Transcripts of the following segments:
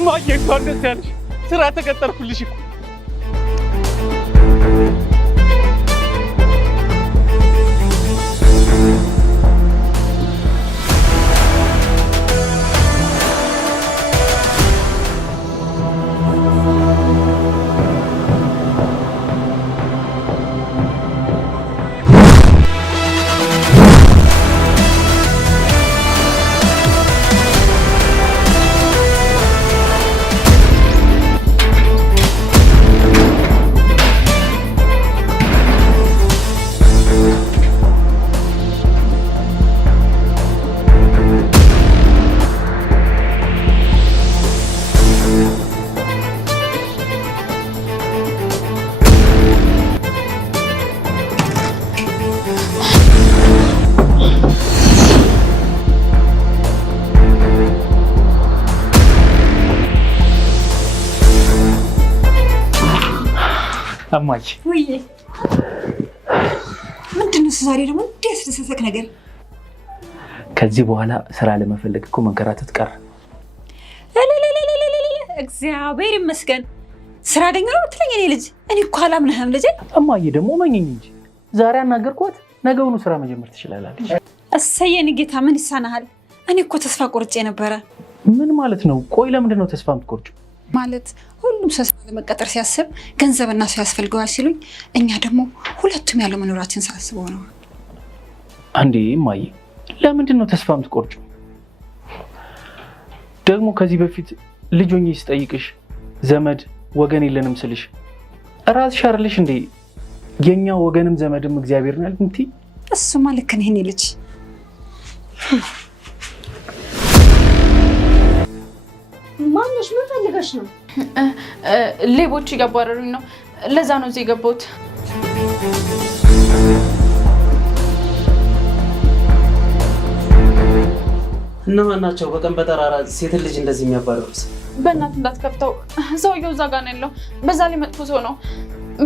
እማዬ እንኳን ደስ ያለሽ ስራ ተቀጠርኩልሽ እኮ አማዬ ወይ ምንድነው ዛሬ ደግሞ ደስደሰክ ነገር? ከዚህ በኋላ ስራ ለመፈለግ እኮ መንከራተት ቀረ። እግዚአብሔር ይመስገን ስራ ደኛ ነው ትለኝ እኔ ልጅ። እኔ እኮ አላምንህም ልጅ። እማዬ ደግሞ መኝኝ እንጂ ዛሬ አናገርኳት፣ ነገውኑ ስራ መጀመር ትችላለች። እሰየን ጌታ ምን ይሳናሃል? እኔ እኮ ተስፋ ቆርጬ ነበረ። ምን ማለት ነው? ቆይ ለምንድን ነው ተስፋ የምትቆርጪው? ማለት ሁሉም ሰው ለመቀጠር ሲያስብ ገንዘብና ሰው ያስፈልገዋል ሲሉኝ፣ እኛ ደግሞ ሁለቱም ያለው መኖራችን ሳስበው ነው። አንዴ እማዬ ለምንድን ነው ተስፋ የምትቆርጪው? ደግሞ ከዚህ በፊት ልጅ ሆኜ ስጠይቅሽ ዘመድ ወገን የለንም ስልሽ እራስሽ አይደለሽ እንዴ የኛ ወገንም ዘመድም እግዚአብሔር ነው ያልኩት? እሱማ ልክ ነህ እኔ ልጅ። ማንሽ ምን ፈልገሽ ነው? ሌቦች እያባረሩኝ ነው። ለዛ ነው እዚህ የገባሁት። እነማን ናቸው በቀን በጠራራ ሴት ልጅ እንደዚህ የሚያባረሩት? በእናትህ እንዳትከፍተው፣ ሰውየው እዛ ጋር ነው ያለው። በዛ ላይ መጥፎ ሰው ነው።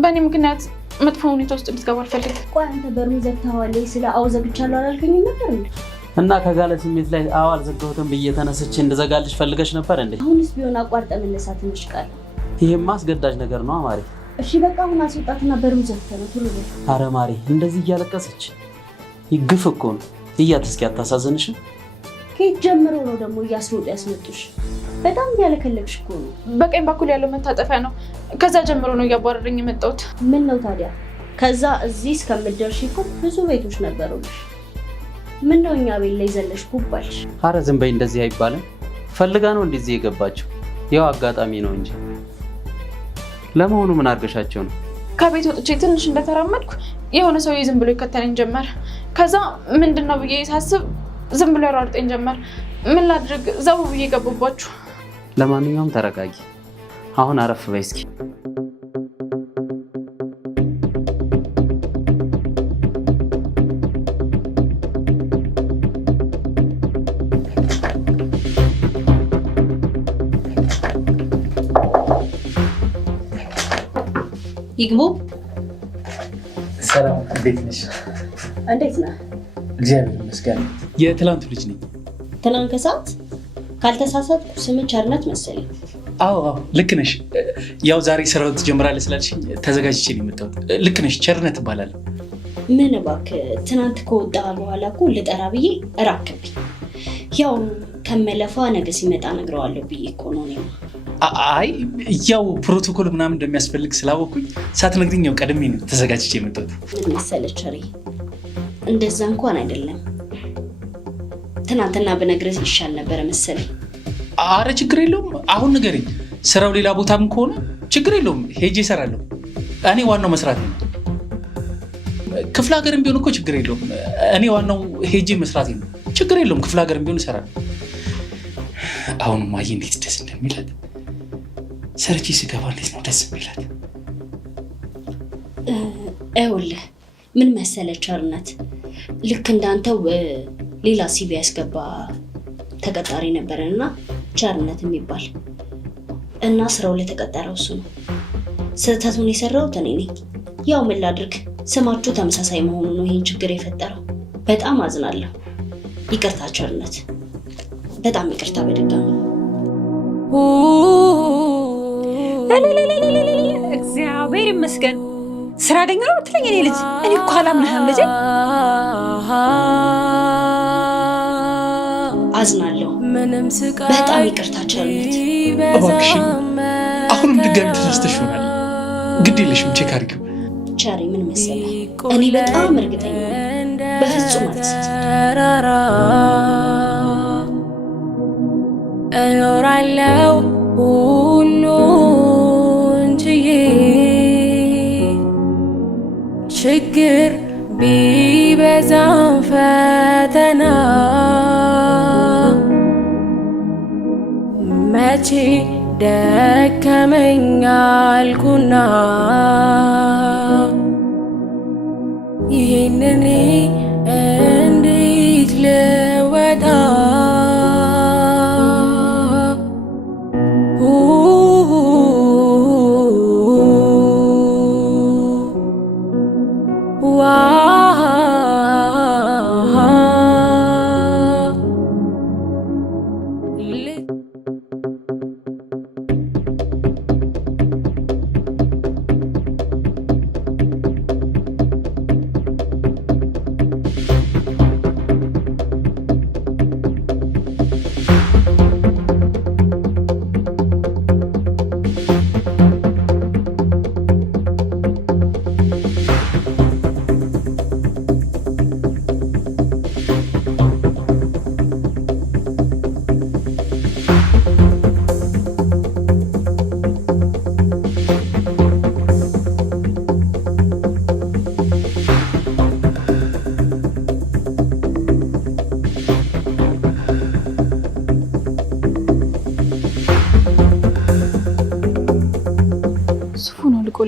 በእኔ ምክንያት መጥፎ ሁኔታ ውስጥ እንድትገባ አልፈልግም። ቆይ አንተ በሩን ዘግተኸዋል? ስለ አዎ ዘግቻለሁ አላልከኝም ነበር እንዴ? እና ከጋለ ስሜት ላይ አዎ አልዘጋሁትም ብዬ ተነስቼ እንደዘጋልሽ ፈልገሽ ነበር እንዴ? አሁንስ ቢሆን አቋርጠ መነሳት እንሽቃል። ይሄማ አስገዳጅ ነገር ነው ማሪ። እሺ በቃ አሁን አስወጣትና በሩን ዘግተህ ነው ቶሎ በል። አረ ማሪ እንደዚህ እያለቀሰች ይግፍ እኮ ነው። እያት እስኪ አታሳዝንሽም? ከየት ጀምሮ ነው ደግሞ እያስሮጡ ያስመጡሽ? በጣም እያለከለክሽ እኮ ነው። በቀኝ በኩል ያለው መታጠፊያ ነው። ከዛ ጀምሮ ነው እያባረረኝ የመጣሁት። ምን ነው ታዲያ? ከዛ እዚህ እስከምትደርሺ እኮ ብዙ ቤቶች ነበሩልሽ። ምን ነው እኛ ቤት ላይ ዘለሽ ኩባልሽ? አረ ዝም በይ፣ እንደዚህ አይባልም። ፈልጋ ነው እንደዚህ የገባችው። ያው አጋጣሚ ነው እንጂ። ለመሆኑ ምን አድርገሻቸው ነው? ከቤት ወጥቼ ትንሽ እንደተራመድኩ የሆነ ሰው ዝም ብሎ ይከተለኝ ጀመር። ከዛ ምንድነው ብዬ ሳስብ ዝም ብሎ ያሯርጠኝ ጀመር። ምን ላድርግ? ዘው ብዬ ገባባችሁ። ለማንኛውም ተረጋጊ። አሁን አረፍ በይ እስኪ። ይግቡ። ሰላም፣ እንዴት ነሽ? እንዴት ነህ? እግዚአብሔር ይመስገን። የትላንቱ ልጅ ነኝ። ትናንት ከሰዓት ካልተሳሳትኩ ስምህ ቸርነት መሰለኝ። አዎ ልክ ነሽ። ያው ዛሬ ስራው ትጀምራለህ ስላልሽኝ ተዘጋጅቼ ነው የመጣሁት። ልክ ነሽ፣ ቸርነት እባላለሁ። ምን እባክህ ትናንት ከወጣ በኋላ እኮ ልጠራ ብዬ እራክብኝ። ያው ከመለፋ ነገ ሲመጣ እነግረዋለሁ ብዬ እኮ ነው። አይ ያው ፕሮቶኮል ምናምን እንደሚያስፈልግ ስላወቅኩኝ ሳትነግሪኝ ያው ቀድሜ ነው ተዘጋጅቼ የመጣሁት። ምን መሰለህ ቸሬ፣ እንደዛ እንኳን አይደለም። ትናንትና በነግረህ ይሻል ነበረ መሰለኝ። አረ ችግር የለውም፣ አሁን ንገረኝ። ስራው ሌላ ቦታም ከሆነ ችግር የለውም፣ ሄጄ እሰራለሁ። እኔ ዋናው መስራት ነው። ክፍለ ሀገርም ቢሆን እኮ ችግር የለውም። እኔ ዋናው ሄጄ መስራት ነው። ችግር የለውም፣ ክፍለ ሀገርም ቢሆን እሰራለሁ። አሁን ማየ እንዴት ደስ እንደሚላት ሰርቼ ስገባ እንዴት ነው ደስ የሚላት። ይኸውልህ ምን መሰለህ ቸርነት፣ ልክ እንዳንተው ሌላ ሲቪ ያስገባ ተቀጣሪ ነበረና ቸርነት የሚባል እና ስራው ላይ ተቀጠረው እሱ ነው። ስህተቱን የሰራሁት እኔ ነኝ። ያው ምን ላድርግ፣ ስማችሁ ተመሳሳይ መሆኑ ነው ይህን ችግር የፈጠረው። በጣም አዝናለሁ። ይቅርታ ቸርነት፣ በጣም ይቅርታ በድጋሚ። እግዚአብሔር ይመስገን ስራ አገኘ ነው የምትለኝ እኔ ልጅ? እኔ እኮ አላምንህም ልጄ። አዝናለሁ። በጣም ይቅርታ ቸርነት። እባክሽን አሁንም ድጋሚ ተሳስተሽ ይሆናል። ግድ የለሽም ቼክ አድርጊው። ቸሪ ምን መሰለህ፣ እኔ በጣም እርግጠኛ ነኝ በፍጹም አልተሳሳትኩም። እኖራለሁ ሁሉን ችዬ ችግር ቢበዛም ፈተና መቼ ደከመኝ አልኩና ይህንን እንዴት ልወጣ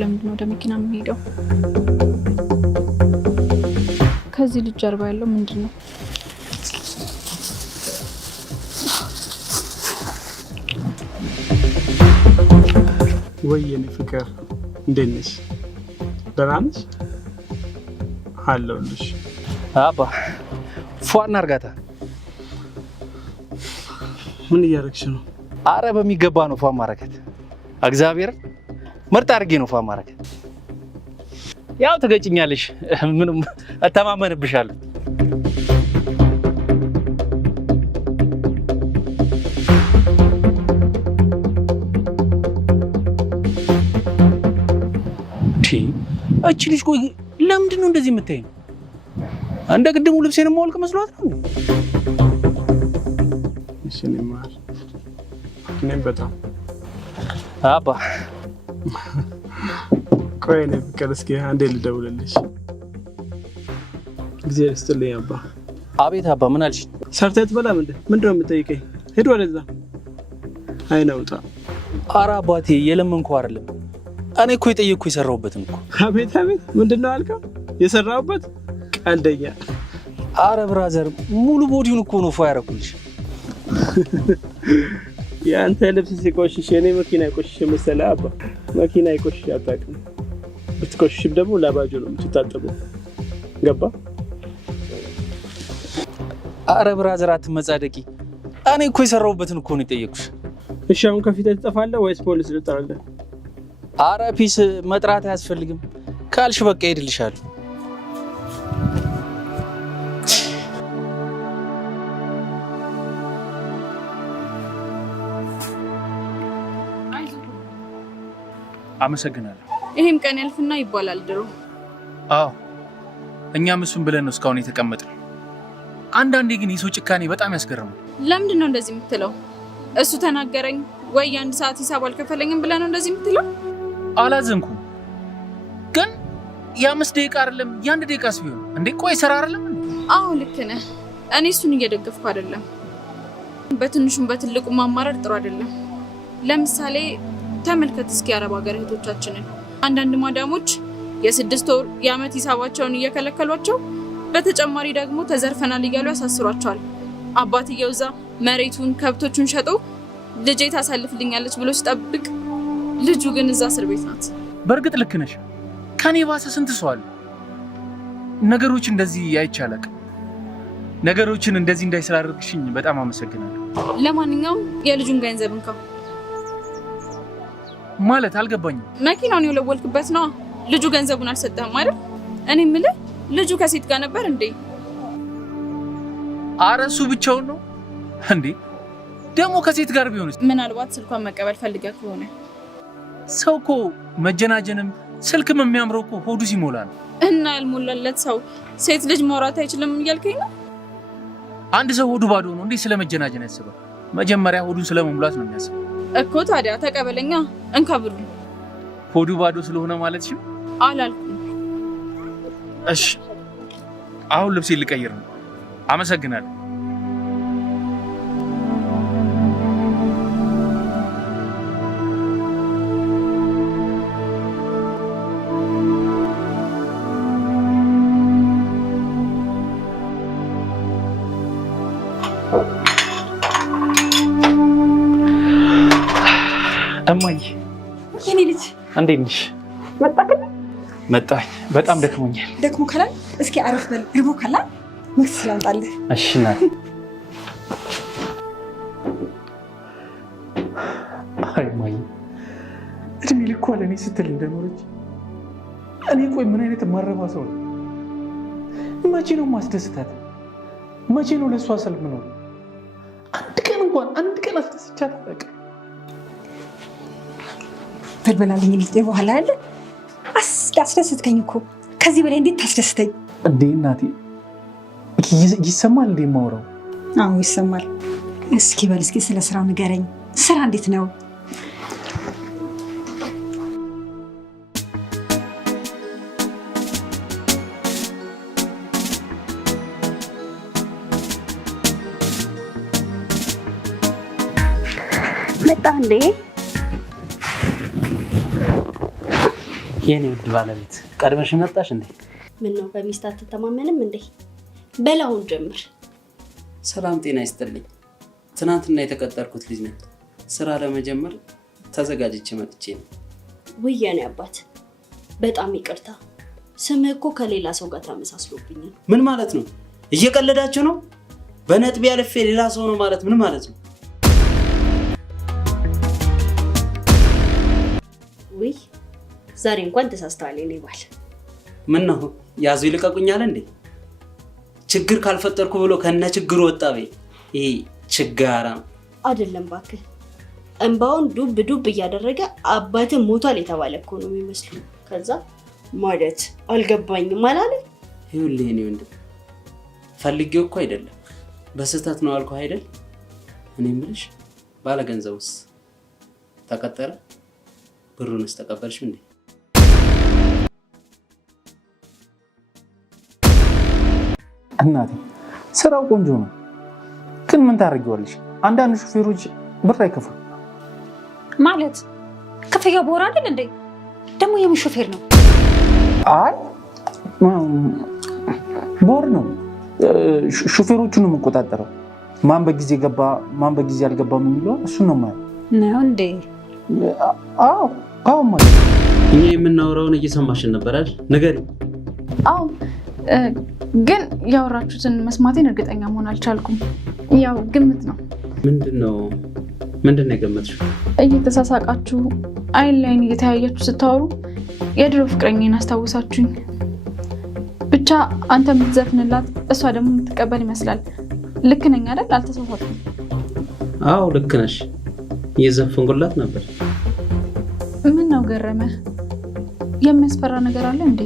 ለምንድን ነው ወደ መኪና የምንሄደው? ከዚህ ልጅ ጀርባ ያለው ምንድን ነው? ወይ የኔ ፍቅር እንዴት ነሽ? ደህና ነሽ? አለሁልሽ። አባ ፏና እርጋታ ምን እያደረግሽ ነው? አረ በሚገባ ነው ፏ ማረከት። እግዚአብሔር ምርጥ አድርጌ ነው ፏ ማረከት። ያው ትገጭኛለሽ፣ ምንም እተማመንብሻለሁ። እቺ ልጅ ቆይ ለምንድን ነው እንደዚህ የምታይኝ? እንደ ቅድሙ ልብሴን ማውልቅ መስሏት ነው? እሺ ነማር እኔም በጣም አባ ቆይ ነው ፍቅር፣ እስኪ አንዴ ልደውልልሽ። ጊዜ ልስጥልኝ አባ። አቤት አባ፣ ምን አልሽ? ሰርተህ ትበላም እንዴ? ምንድን ነው የምጠይቀኝ? ሂድ ወደዛ። አይናውጣ። ኧረ አባቴ የለመንኩ አይደለም፣ እኔ እኮ የጠየቅኩ የሰራሁበትን እኮ። አቤት አቤት፣ ምንድን ነው አልከው? የሰራሁበት ቀልደኛ። አረ ብራዘር ሙሉ ቦዲውን እኮ ነው ፏ ያደረኩልሽ። የአንተ ልብስ ሲቆሽሽ የኔ መኪና ይቆሽሽ መሰለህ አባ? መኪና ይቆሽሽ አታውቅም። ብትቆሽሽም ደግሞ ላባጆ ነው የምትታጠበው። ገባ? አረ ብራዘር አትመጻደቂ፣ እኔ እኮ የሰራሁበትን እኮ ነው የጠየቅኩሽ። እሺ አሁን ከፊት ትጠፋለህ ወይስ ፖሊስ ልጠራለህ? አረ ፒስ መጥራት አያስፈልግም ካልሽ በቃ ሄድልሻለሁ። አመሰግናለሁ። ይሄም ቀን ያልፍና ይባላል ድሮ። አዎ እኛም እሱን ብለን ነው እስካሁን የተቀመጥነው። አንዳንዴ ግን የሰው ጭካኔ በጣም ያስገርማል። ለምንድን ነው እንደዚህ የምትለው? እሱ ተናገረኝ ወይ የአንድ ሰዓት ሂሳብ አልከፈለኝም ብለህ ነው እንደዚህ የምትለው? አላዘንኩም፣ ግን የ5 ደቂቃ አይደለም የ1 ደቂቃስ ቢሆን እንዴ? ቆይ ስራ አይደለም? አዎ ልክ ነህ። እኔ እሱን እየደገፍኩ አይደለም። በትንሹም በትልቁ ማማረር ጥሩ አይደለም። ለምሳሌ ተመልከት እስኪ አረብ ሀገር እህቶቻችንን። አንዳንድ ማዳሞች የ6 ወር የዓመት ሂሳባቸውን እየከለከሏቸው በተጨማሪ ደግሞ ተዘርፈናል እያሉ ያሳስሯቸዋል። አባትየው እዛ መሬቱን ከብቶቹን ሸጦ ልጄ ታሳልፍልኛለች ብሎ ሲጠብቅ ልጁ ግን እዛ እስር ቤት ናት። በእርግጥ ልክ ነሽ። ከኔ ባሰ ስንት ሰው አለ። ነገሮች እንደዚህ አይቻለቅ። ነገሮችን እንደዚህ እንዳይስላደርግሽኝ በጣም አመሰግናለሁ። ለማንኛውም የልጁን ገንዘብ እንካ። ማለት አልገባኝም። መኪናውን የወለወልክበት ነው። ልጁ ገንዘቡን አልሰጠህም አይደል? እኔ የምልህ ልጁ ከሴት ጋር ነበር እንዴ? ኧረ እሱ ብቻውን ነው እንዴ? ደግሞ ከሴት ጋር ቢሆንስ? ምናልባት ስልኳን መቀበል ፈልገህ ከሆነ። ሰው እኮ መጀናጀንም ስልክም የሚያምረው እኮ ሆዱ ሲሞላ ነው። እና ያልሞላለት ሰው ሴት ልጅ ማውራት አይችልም እያልከኝ ነው? አንድ ሰው ሆዱ ባዶ ነው እንዴ ስለ መጀናጀን ያስባል? መጀመሪያ ሆዱን ስለመሙላት ነው የሚያስበው እኮ። ታዲያ ተቀበለኛ፣ እንካ ብሩ። ሆዱ ባዶ ስለሆነ ማለት ነው አላልኩም። እሺ አሁን ልብሴን ልቀይር ነው። አመሰግናለሁ። እማዬ የኔ ልጅ እንዴት ነሽ? መጣክልኝ? መጣኝ። በጣም ደክሞኛል። ደክሞ ከላል እስኪ አረፍ በል። ርቦ ከላል ምግብ ስላምጣልህ። እሺ እናቴ። አይ እማዬ እድሜ ልኳ ለእኔ ስትል እንደኖረች እኔ ቆይ ምን አይነት ማረባ ሰው ነው? መቼ ነው ማስደስታት? መቼ ነው ለእሷ ሰልፍ ነው? አንድ ቀን አስደስቻት አላውቅም። በልበላልኝ ልጅ በኋላ ያለ አስደስትከኝ እኮ። ከዚህ በላይ እንዴት ታስደስተኝ እንዴ እናቴ? ይሰማል እንዴ የማወራው? አዎ ይሰማል። እስኪ በል እስኪ ስለ ስራው ንገረኝ። ስራ እንዴት ነው? መጣ እንዴ? የኔ ውድ ባለቤት ቀድመሽ መጣሽ እንዴ? ምን ነው በሚስት አትተማመንም እንዴ? በላውን ጀምር። ሰላም ጤና ይስጥልኝ። ትናንትና የተቀጠርኩት ልጅ ነኝ። ስራ ለመጀመር ተዘጋጅቼ መጥቼ ነው። ውይ የኔ አባት በጣም ይቅርታ። ስምህ እኮ ከሌላ ሰው ጋር ተመሳስሎብኝ ነው። ምን ማለት ነው? እየቀለዳችሁ ነው? በነጥብ ያለፈ ሌላ ሰው ነው ማለት ምን ማለት ነው? ውይ ዛሬ እንኳን ተሳስተዋል የኔ ባል። ምን ነው ያዙ ይልቀቁኛል እንዴ? ችግር ካልፈጠርኩ ብሎ ከነ ችግሩ ወጣ በይ። ይሄ ችጋራ አይደለም እባክህ። እንባውን ዱብ ዱብ እያደረገ አባትህ ሞቷል የተባለ እኮ ነው የሚመስለው። ከዛ ማለት አልገባኝም አላለ። ይኸውልህ የኔ ወንድም ፈልጌው እኮ አይደለም በስህተት ነው አልኩህ አይደል? እኔ የምልሽ ባለገንዘቡስ ተቀጠረ? ብሩንስ ተቀበልሽ እንዴ? እናቴ ስራው ቆንጆ ነው፣ ግን ምን ታደርጊዋለሽ? አንዳንድ ሹፌሮች ብር አይከፍሉም። ማለት ክፍያው በወር አይደል እንዴ? ደግሞ የምን ሹፌር ነው? አይ በወር ነው። ሹፌሮቹን ነው የምቆጣጠረው። ማን በጊዜ ገባ ማን በጊዜ አልገባም የሚለው እሱን ነው ማለት ነው እንዴ? አዎ ማለት እኛ የምናወራውን እየሰማሽን ነበር አይደል? ንገሪኝ። አዎ ግን ያወራችሁትን መስማቴን እርግጠኛ መሆን አልቻልኩም። ያው ግምት ነው። ምንድን ነው የገመትሽው? እየተሳሳቃችሁ አይን ላይን እየተያያችሁ ስታወሩ የድሮ ፍቅረኛዬን አስታውሳችሁኝ። ብቻ አንተ የምትዘፍንላት እሷ ደግሞ የምትቀበል ይመስላል። ልክ ነኝ አይደል? አልተሳሳትኩም? አዎ ልክ ነሽ። እየዘፈንኩላት ነበር። ምን ነው ገረመ? የሚያስፈራ ነገር አለ እንዴ?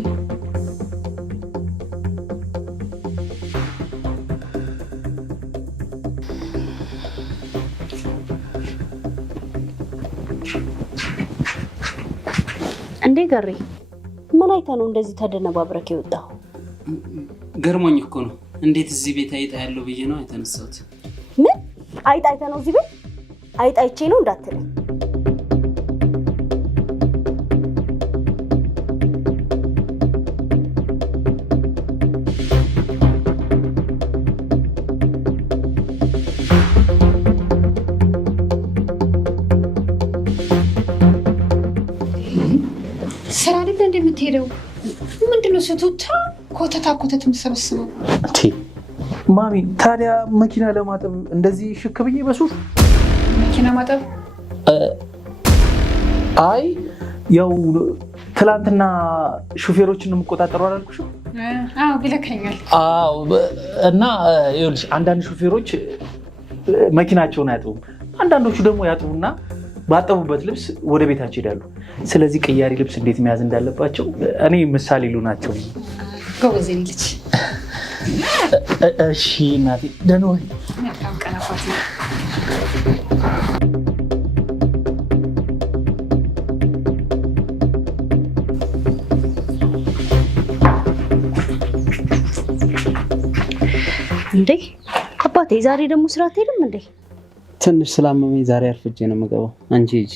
እንዴ ገሪ ምን አይታ ነው እንደዚህ ተደነባብረክ የወጣው? ገርሞኝ እኮ ነው። እንዴት እዚህ ቤት አይጣ ያለው ብዬ ነው የተነሳሁት። ምን አይጣ አይታ ነው እዚህ ቤት? አይጣ አይቼ ነው እንዳትለኝ። ስራ አይደል እንደምትሄደው? ምንድነው ስትወጣ ኮተታ ኮተት የምትሰበስበው? ማሚ ታዲያ መኪና ለማጠብ እንደዚህ ሽክ ብዬ በሱፍ መኪና ማጠብ አይ ያው ትላንትና ሹፌሮችን የምቆጣጠሩ አላልኩሽም? አዎ ብለከኛል። አዎ እና ይኸውልሽ አንዳንድ ሹፌሮች መኪናቸውን አያጥቡም፣ አንዳንዶቹ ደግሞ ያጥቡና ባጠቡበት ልብስ ወደ ቤታቸው ይሄዳሉ። ስለዚህ ቅያሪ ልብስ እንዴት መያዝ እንዳለባቸው እኔ ምሳሌ ልሆናቸው። ጎበዝ ልጅ። እሺ እናቴ ደህና ወይ? መልካም ቀን አባቴ። እንዴ አባቴ ዛሬ ደግሞ ስራ አትሄድም እንዴ? ትንሽ ስላመመኝ ዛሬ አርፍጄ ነው የምገባው። አንቺ ሂጂ።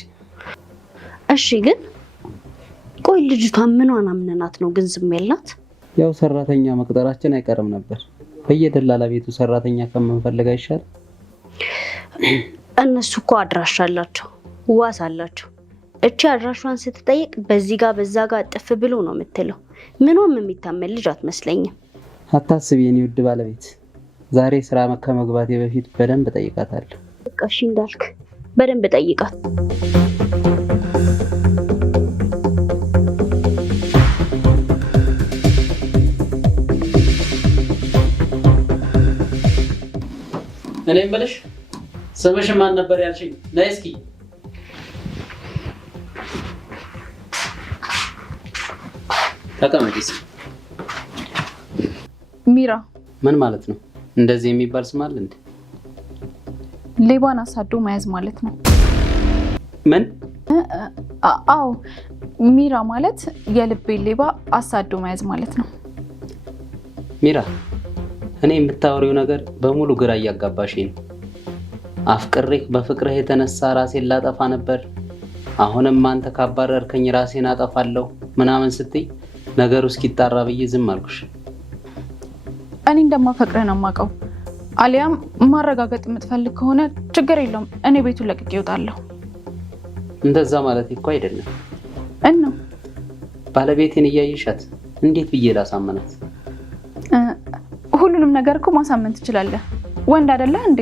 እሺ ግን ቆይ ልጅቷ ምኗን አምነናት ነው ግን ዝም ያልናት? ያው ሰራተኛ መቅጠራችን አይቀርም ነበር። በየደላላ ቤቱ ሰራተኛ ከምንፈልግ አይሻል? እነሱ እኮ አድራሻ አላቸው፣ ዋስ አላቸው። እቺ አድራሿን ስትጠይቅ በዚህ ጋር በዛ ጋር ጥፍ ብሎ ነው የምትለው። ምንም የሚታመን ልጅ አትመስለኝም። አታስቢ የኔ ውድ ባለቤት፣ ዛሬ ስራ ከመግባቴ በፊት በደንብ ጠይቃታለሁ። በቃ እሺ እንዳልክ በደንብ ጠይቃት። እኔ የምልሽ ስምሽ ማን ነበር ያልሽኝ? ነይ እስኪ። ተቀመጪ። ሚራ። ምን ማለት ነው? እንደዚህ የሚባል ስም አለ እንዴ? ሌባን አሳዶ መያዝ ማለት ነው። ምን? አዎ ሚራ ማለት የልቤ ሌባ አሳዶ መያዝ ማለት ነው። ሚራ እኔ የምታወሪው ነገር በሙሉ ግራ እያጋባሽኝ ነው። አፍቅሬህ በፍቅርህ የተነሳ ራሴን ላጠፋ ነበር፣ አሁንም አንተ ካባረርከኝ ራሴን አጠፋለሁ ምናምን ስትይ ነገሩ እስኪጣራ ብዬ ዝም አልኩሽ። እኔ እንደማፈቅርህ ነው የማውቀው። አሊያም ማረጋገጥ የምትፈልግ ከሆነ ችግር የለውም፣ እኔ ቤቱን ለቅቄ እወጣለሁ። እንደዛ ማለት እኮ አይደለም። እና ባለቤቴን እያየሻት እንዴት ብዬ ላሳመናት? ሁሉንም ነገር እኮ ማሳመን ትችላለህ። ወንድ አይደለህ እንዴ?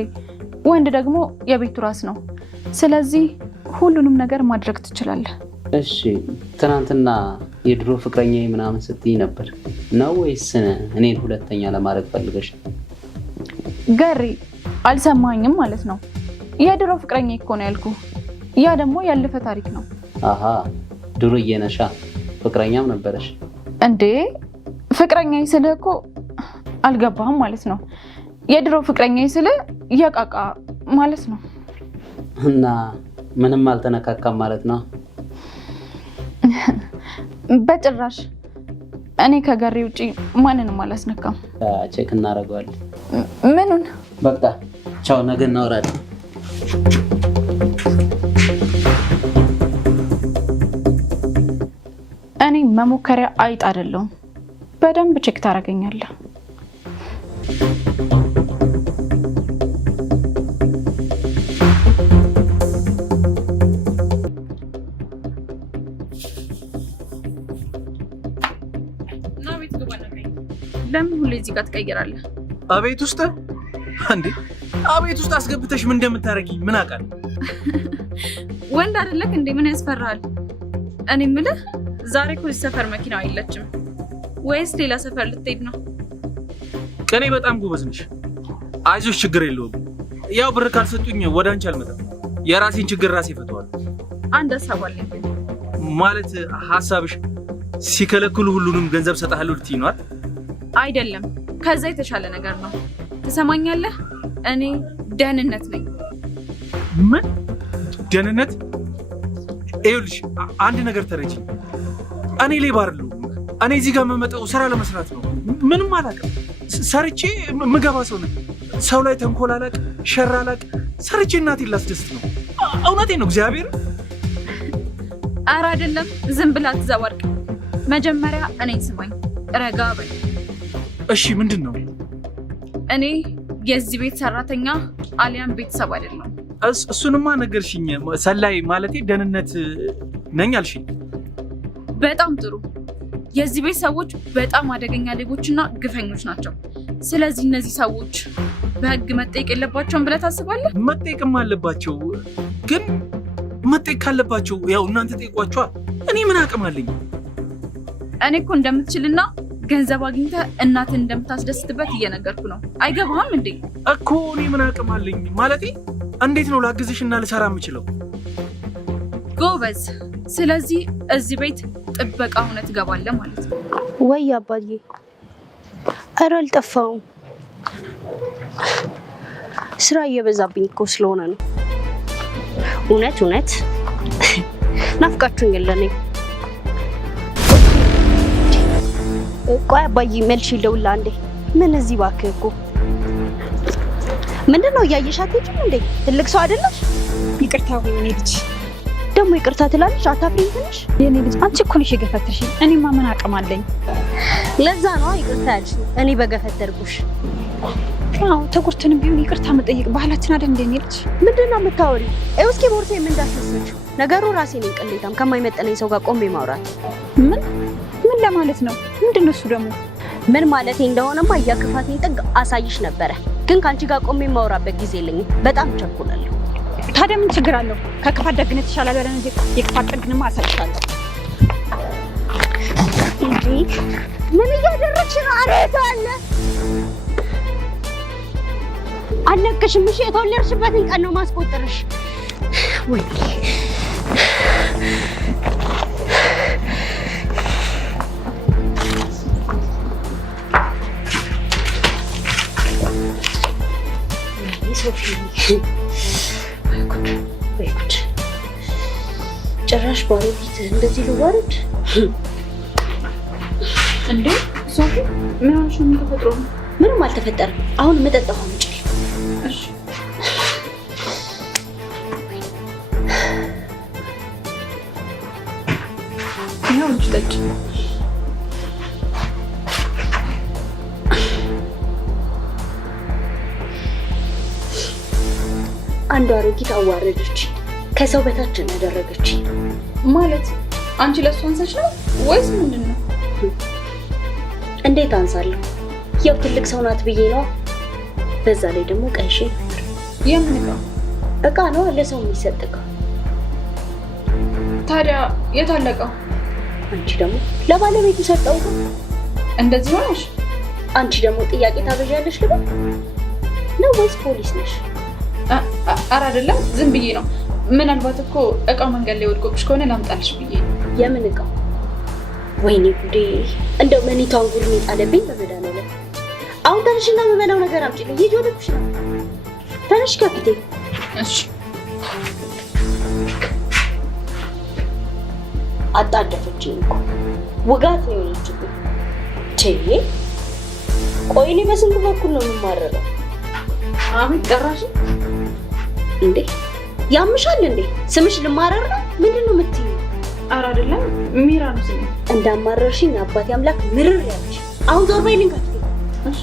ወንድ ደግሞ የቤቱ ራስ ነው። ስለዚህ ሁሉንም ነገር ማድረግ ትችላለህ። እሺ ትናንትና የድሮ ፍቅረኛዬ ምናምን ስትይ ነበር ነው ወይስ እኔን ሁለተኛ ለማድረግ ፈልገሽ? ገሪ አልሰማኝም ማለት ነው። የድሮ ፍቅረኛ እኮ ነው ያልኩ። ያ ደግሞ ያለፈ ታሪክ ነው። አሃ ድሮዬ ነሻ። ፍቅረኛም ነበረሽ እንዴ? ፍቅረኛ ስልህ እኮ አልገባህም ማለት ነው። የድሮ ፍቅረኛ ስልህ የቃቃ ማለት ነው። እና ምንም አልተነካካም ማለት ነው? በጭራሽ። እኔ ከገሪ ውጪ ማንንም አላስነካም። ቼክ እናደርገዋለን። ምኑን? በቃ ቻው፣ ነገ እናወራለን። እኔ መሞከሪያ አይጥ አይደለሁም። በደንብ ቼክ ታደርገኛለህ። ለምን ሁሌ እዚህ ጋር ትቀይራለህ? አቤት ውስጥ እንዴ? አቤት ውስጥ አስገብተሽ ምን እንደምታረጊኝ ምን አውቃለሁ? ወንድ አይደለክ እንዴ? ምን ያስፈራል? እኔ የምልህ ዛሬ እኮ እዚህ ሰፈር መኪና አይለችም ወይስ ሌላ ሰፈር ልትሄድ ነው? ከኔ በጣም ጎበዝ ነሽ። አይዞሽ፣ ችግር የለውም። ያው ብር ካልሰጡኝ ወደ አንቺ አልመጣም። የራሴን ችግር ራሴ እፈታዋለሁ። አንድ ሀሳብ አለኝ። ማለት ሀሳብሽ ሲከለክሉ ሁሉንም ገንዘብ ሰጣለሁ ልትይ ነው? አይደለም፣ ከዛ የተሻለ ነገር ነው። ትሰማኛለህ? እኔ ደህንነት ነኝ። ምን ደህንነት? ይኸውልሽ አንድ ነገር ተረጂኝ። እኔ ሌባ አይደለሁም። እኔ እዚህ ጋር የምመጣው ስራ ለመስራት ነው። ምንም አላውቅም። ሰርቼ ምገባ ሰው ነኝ። ሰው ላይ ተንኮል አላውቅም፣ ሸር አላውቅም። ሰርቼ እናቴን ላስደስት ነው። እውነቴን ነው። እግዚአብሔር ኧረ አይደለም፣ ዝም ብላ አትዘባርቅ። መጀመሪያ እኔን ስማኝ፣ ረጋ በል። እሺ ምንድን ነው? እኔ የዚህ ቤት ሰራተኛ አሊያም ቤተሰብ አይደለም። እሱንማ ነገርሽኝ። ሰላይ ማለቴ ደህንነት ነኝ አልሽኝ። በጣም ጥሩ። የዚህ ቤት ሰዎች በጣም አደገኛ ሌቦችና ግፈኞች ናቸው። ስለዚህ እነዚህ ሰዎች በህግ መጠየቅ የለባቸውም ብለህ ታስባለህ? መጠየቅም አለባቸው። ግን መጠየቅ ካለባቸው ያው እናንተ ጠይቋቸዋል። እኔ ምን አቅም አለኝ? እኔ እኮ እንደምትችልና ገንዘብ አግኝተህ እናትን እንደምታስደስትበት እየነገርኩ ነው። አይገባህም እንዴ? እኮ እኔ ምን አቅም አለኝ ማለቴ እንዴት ነው ላግዝሽና ልሰራ የምችለው? ጎበዝ። ስለዚህ እዚህ ቤት ጥበቃ ሆነ ትገባለህ ማለት ነው። ወይ አባዬ፣ ኧረ አልጠፋውም። ስራ እየበዛብኝ እኮ ስለሆነ ነው። እውነት ናፍቃችሁኝ የለኔ። ቆይ አባዬ መልሽ ይደውላ እንዴ። ምን እዚህ እባክህ እኮ ምንድነው እያየሻት ሄጂም እንዴ? ትልቅ ሰው አይደለሽ? ይቅርታ ወይ የኔ ልጅ ደግሞ ይቅርታ ትላለሽ? አታፍሪም ትንሽ? የኔ ልጅ አንቺ እኮ ነሽ የገፈተርሽኝ። እኔማ ምን አቅም አለኝ? ለዛ ነው ይቅርታ ያልሽ እኔ በገፈተርኩሽ። አዎ ተቆርተንም ቢሆን ይቅርታ መጠየቅ ባህላችን አይደል እንዴ? የኔ ልጅ ምንድነው የምታወሪው? እስኪ ቦርሳዬ ምን እንዳስነሳችሁ ነገሩ። ራሴ ነኝ ቅሌታም ከማይመጠነኝ ሰው ጋር ቆሜ ማውራት። ምን ለማለት ነው? ምንድነው እሱ ደግሞ? ምን ማለት እንደሆነማ እያክፋቴን ጥግ አሳይሽ ነበረ፣ ግን ካንቺ ጋር ቆሜ ማውራበት ጊዜ የለኝም። በጣም ቸኩላለሁ። ታዲያ ምን ችግር አለው? ከክፋት ደግነት ይሻላል ብለን እንጂ የክፋት ጥግንማ አሳይሻለሁ። እንዴ ምን እያደረግሽ ነው? አሬታ አለ አለቅሽም። እሺ የተወለድሽበትን ቀን ነው ማስቆጥርሽ። ወይ ሶፊ ወይኩት ጭራሽ ባለቤት እንደዚህ ልዋረድ እንዴ? ሶፊ ምን ሆነሽ ነው? ተፈጥሮ ነው? ምንም አልተፈጠረም። አሁን መጠጣው አንቺ። እሺ ነው እንጂ ጠጪ። አንዷ አሮጊት አዋረደች፣ ከሰው በታች ያደረገች። ማለት አንቺ ለሷ አንሳሽ ነው ወይስ ምንድነው? እንዴት አንሳለሁ? ያው ትልቅ ሰው ናት ብዬ ነው። በዛ ላይ ደግሞ ቀይሽ የምን እቃ ነው ለሰው የሚሰጥ እቃ። ታዲያ የታለቀው? አንቺ ደግሞ ለባለቤቱ ሰጠው። እንደዚህ ሆነሽ አንቺ ደግሞ ጥያቄ ታበዣለሽ ልበል ነው ወይስ ፖሊስ ነሽ? ኧረ አይደለም፣ ዝም ብዬ ነው። ምናልባት እኮ እቃው መንገድ ላይ ወድቆብሽ ከሆነ ላምጣልሽ ብዬ ነው። የምን እቃ? ወይኔ ጉዴ! እንደው መኒታውን ጉድ ነው የጣለብኝ በመድኃኒዓለም። አሁን ተነሽና የምበላው ነገር አምጪልኝ። ሂጂ ወደ ኩሽና ተነሽ ከፊቴ። እሺ አጣደፈችኝ እኮ ውጋት ነው የሆነችብኝ። ቆይ እኔ በስንት በኩል ነው የምማረረው? አሁን ጠራሽ እንዴ? ያምሻል እንዴ? ስምሽ ልማረር ነው? ምንድን ነው የምትይው? ኧረ አይደለም ሚራ ነው ስሜ። እንዳማረርሽኝ አባቴ አምላክ ምርር ያለሽ። አሁን ዞር በይልኝ ከፊቴ። እሺ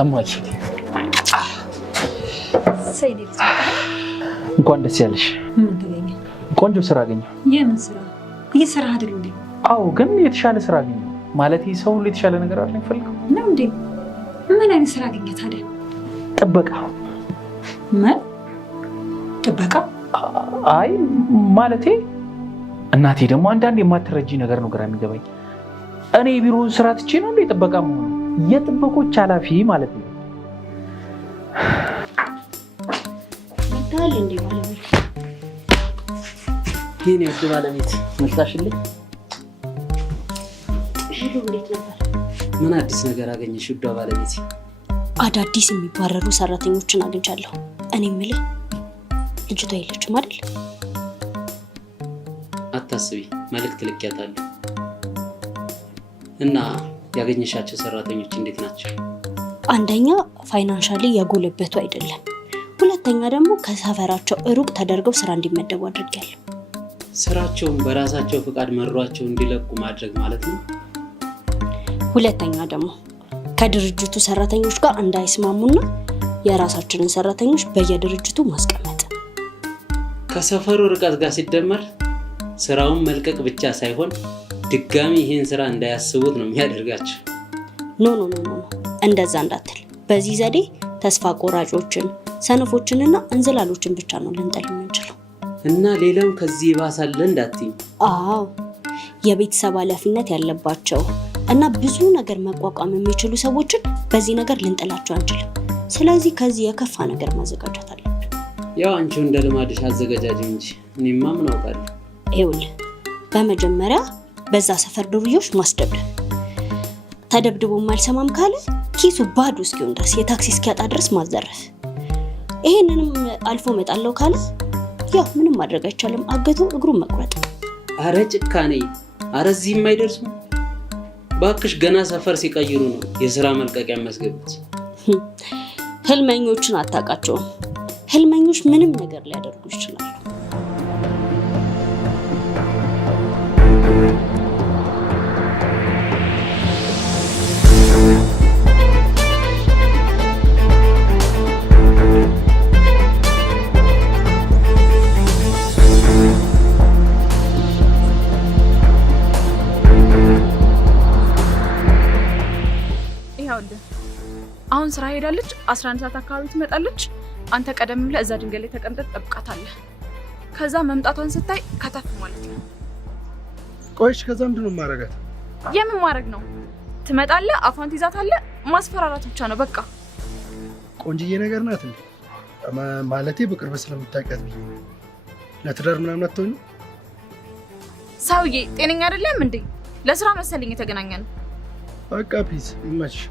እማዬ እንኳን ደስ ያለሽ። ምን ተገኘ? ቆንጆ ስራ አገኘሁ። የምን ስራ? እየሰራ አይደል እንዴ? አዎ፣ ግን የተሻለ ስራ አገኘሁ። ማለት ሰው ሁሉ የተሻለ ነገር አለ የሚፈልገው ነው እንዴ? ምን አይነት ስራ አገኘ ታዲያ? ጥበቃ። ምን ጥበቃ? አይ ማለቴ እናቴ ደግሞ አንዳንድ የማትረጂ ነገር ነው ግራ የሚገባኝ። እኔ የቢሮ ስራ ትቼ ነው እንዴ ጥበቃ መሆኑ? የጥበቆች ኃላፊ ማለት ነው። ታል እንዴ ባለቤት? ግን የት ባለቤት መጣሽልኝ? ሄሎ እንዴት ነበር? ምን አዲስ ነገር አገኘሽ ውዷ ባለቤት? አዳዲስ የሚባረሩ ሰራተኞችን አግኝቻለሁ። እኔ የምልህ ልጅቷ የለችም አይደል? አታስቢ፣ መልእክት ልኬያታለሁ። እና ያገኘሻቸው ሰራተኞች እንዴት ናቸው? አንደኛ ፋይናንሻሊ ያጎለበቱ አይደለም፣ ሁለተኛ ደግሞ ከሰፈራቸው ሩቅ ተደርገው ስራ እንዲመደቡ አድርጊያለሁ። ስራቸውን በራሳቸው ፍቃድ መሯቸው እንዲለቁ ማድረግ ማለት ነው። ሁለተኛ ደግሞ ከድርጅቱ ሰራተኞች ጋር እንዳይስማሙና የራሳችንን ሰራተኞች በየድርጅቱ ማስቀመጥ። ከሰፈሩ ርቀት ጋር ሲደመር ስራውን መልቀቅ ብቻ ሳይሆን ድጋሚ ይሄን ስራ እንዳያስቡት ነው የሚያደርጋቸው። ኖ እንደዛ እንዳትል። በዚህ ዘዴ ተስፋ ቆራጮችን፣ ሰነፎችንና እንዝላሎችን ብቻ ነው ልንጠል የምንችለው። እና ሌላም ከዚህ ይባሳል እንዳትይ። አዎ የቤተሰብ ኃላፊነት ያለባቸው እና ብዙ ነገር መቋቋም የሚችሉ ሰዎችን በዚህ ነገር ልንጥላቸው አንችልም። ስለዚህ ከዚህ የከፋ ነገር ማዘጋጀት አለብን። ያው አንቺው እንደ ልማድሽ አዘጋጃጅ እንጂ እኔማ ምን አውቃለሁ። ይኸውልህ በመጀመሪያ በዛ ሰፈር ዱርዮች ማስደብደብ፣ ተደብድቦ ማልሰማም ካለ ኪሱ ባዶ እስኪሆን ድረስ የታክሲ እስኪያጣ ድረስ ማዘረፍ። ይሄንንም አልፎ መጣለው ካለ ያው ምንም ማድረግ አይቻልም፣ አገቱ እግሩን መቁረጥ። አረ ጭካኔ! አረ እዚህ የማይደርሱ ባክሽ፣ ገና ሰፈር ሲቀይሩ ነው የስራ መልቀቂያ የሚያስገቡት። ህልመኞችን አታውቃቸውም። ህልመኞች ምንም ነገር ሊያደርጉ ይችላሉ። አሁን ስራ ሄዳለች። 11 ሰዓት አካባቢ ትመጣለች። አንተ ቀደም ብለህ እዛ ድንጋይ ላይ ተቀምጠህ ትጠብቃታለህ። ከዛ መምጣቷን ስታይ ከተፍ ማለት ነው። ቆይሽ ከዛ ምንድን ነው ማረጋት? የምን ማረግ ነው? ትመጣለህ፣ አፏን ትይዛታለህ፣ ማስፈራራት ብቻ ነው በቃ። ቆንጅዬ ነገር ናት እንዴ? ማለቴ በቅርብ ስለምታውቂያት ብዬ። ለትዳር ምናምን አትሆንም? ሰውዬ ጤነኛ አይደለም እንዴ? ለስራ መሰለኝ የተገናኘ ነው። በቃ ፒስ ይመችሽ።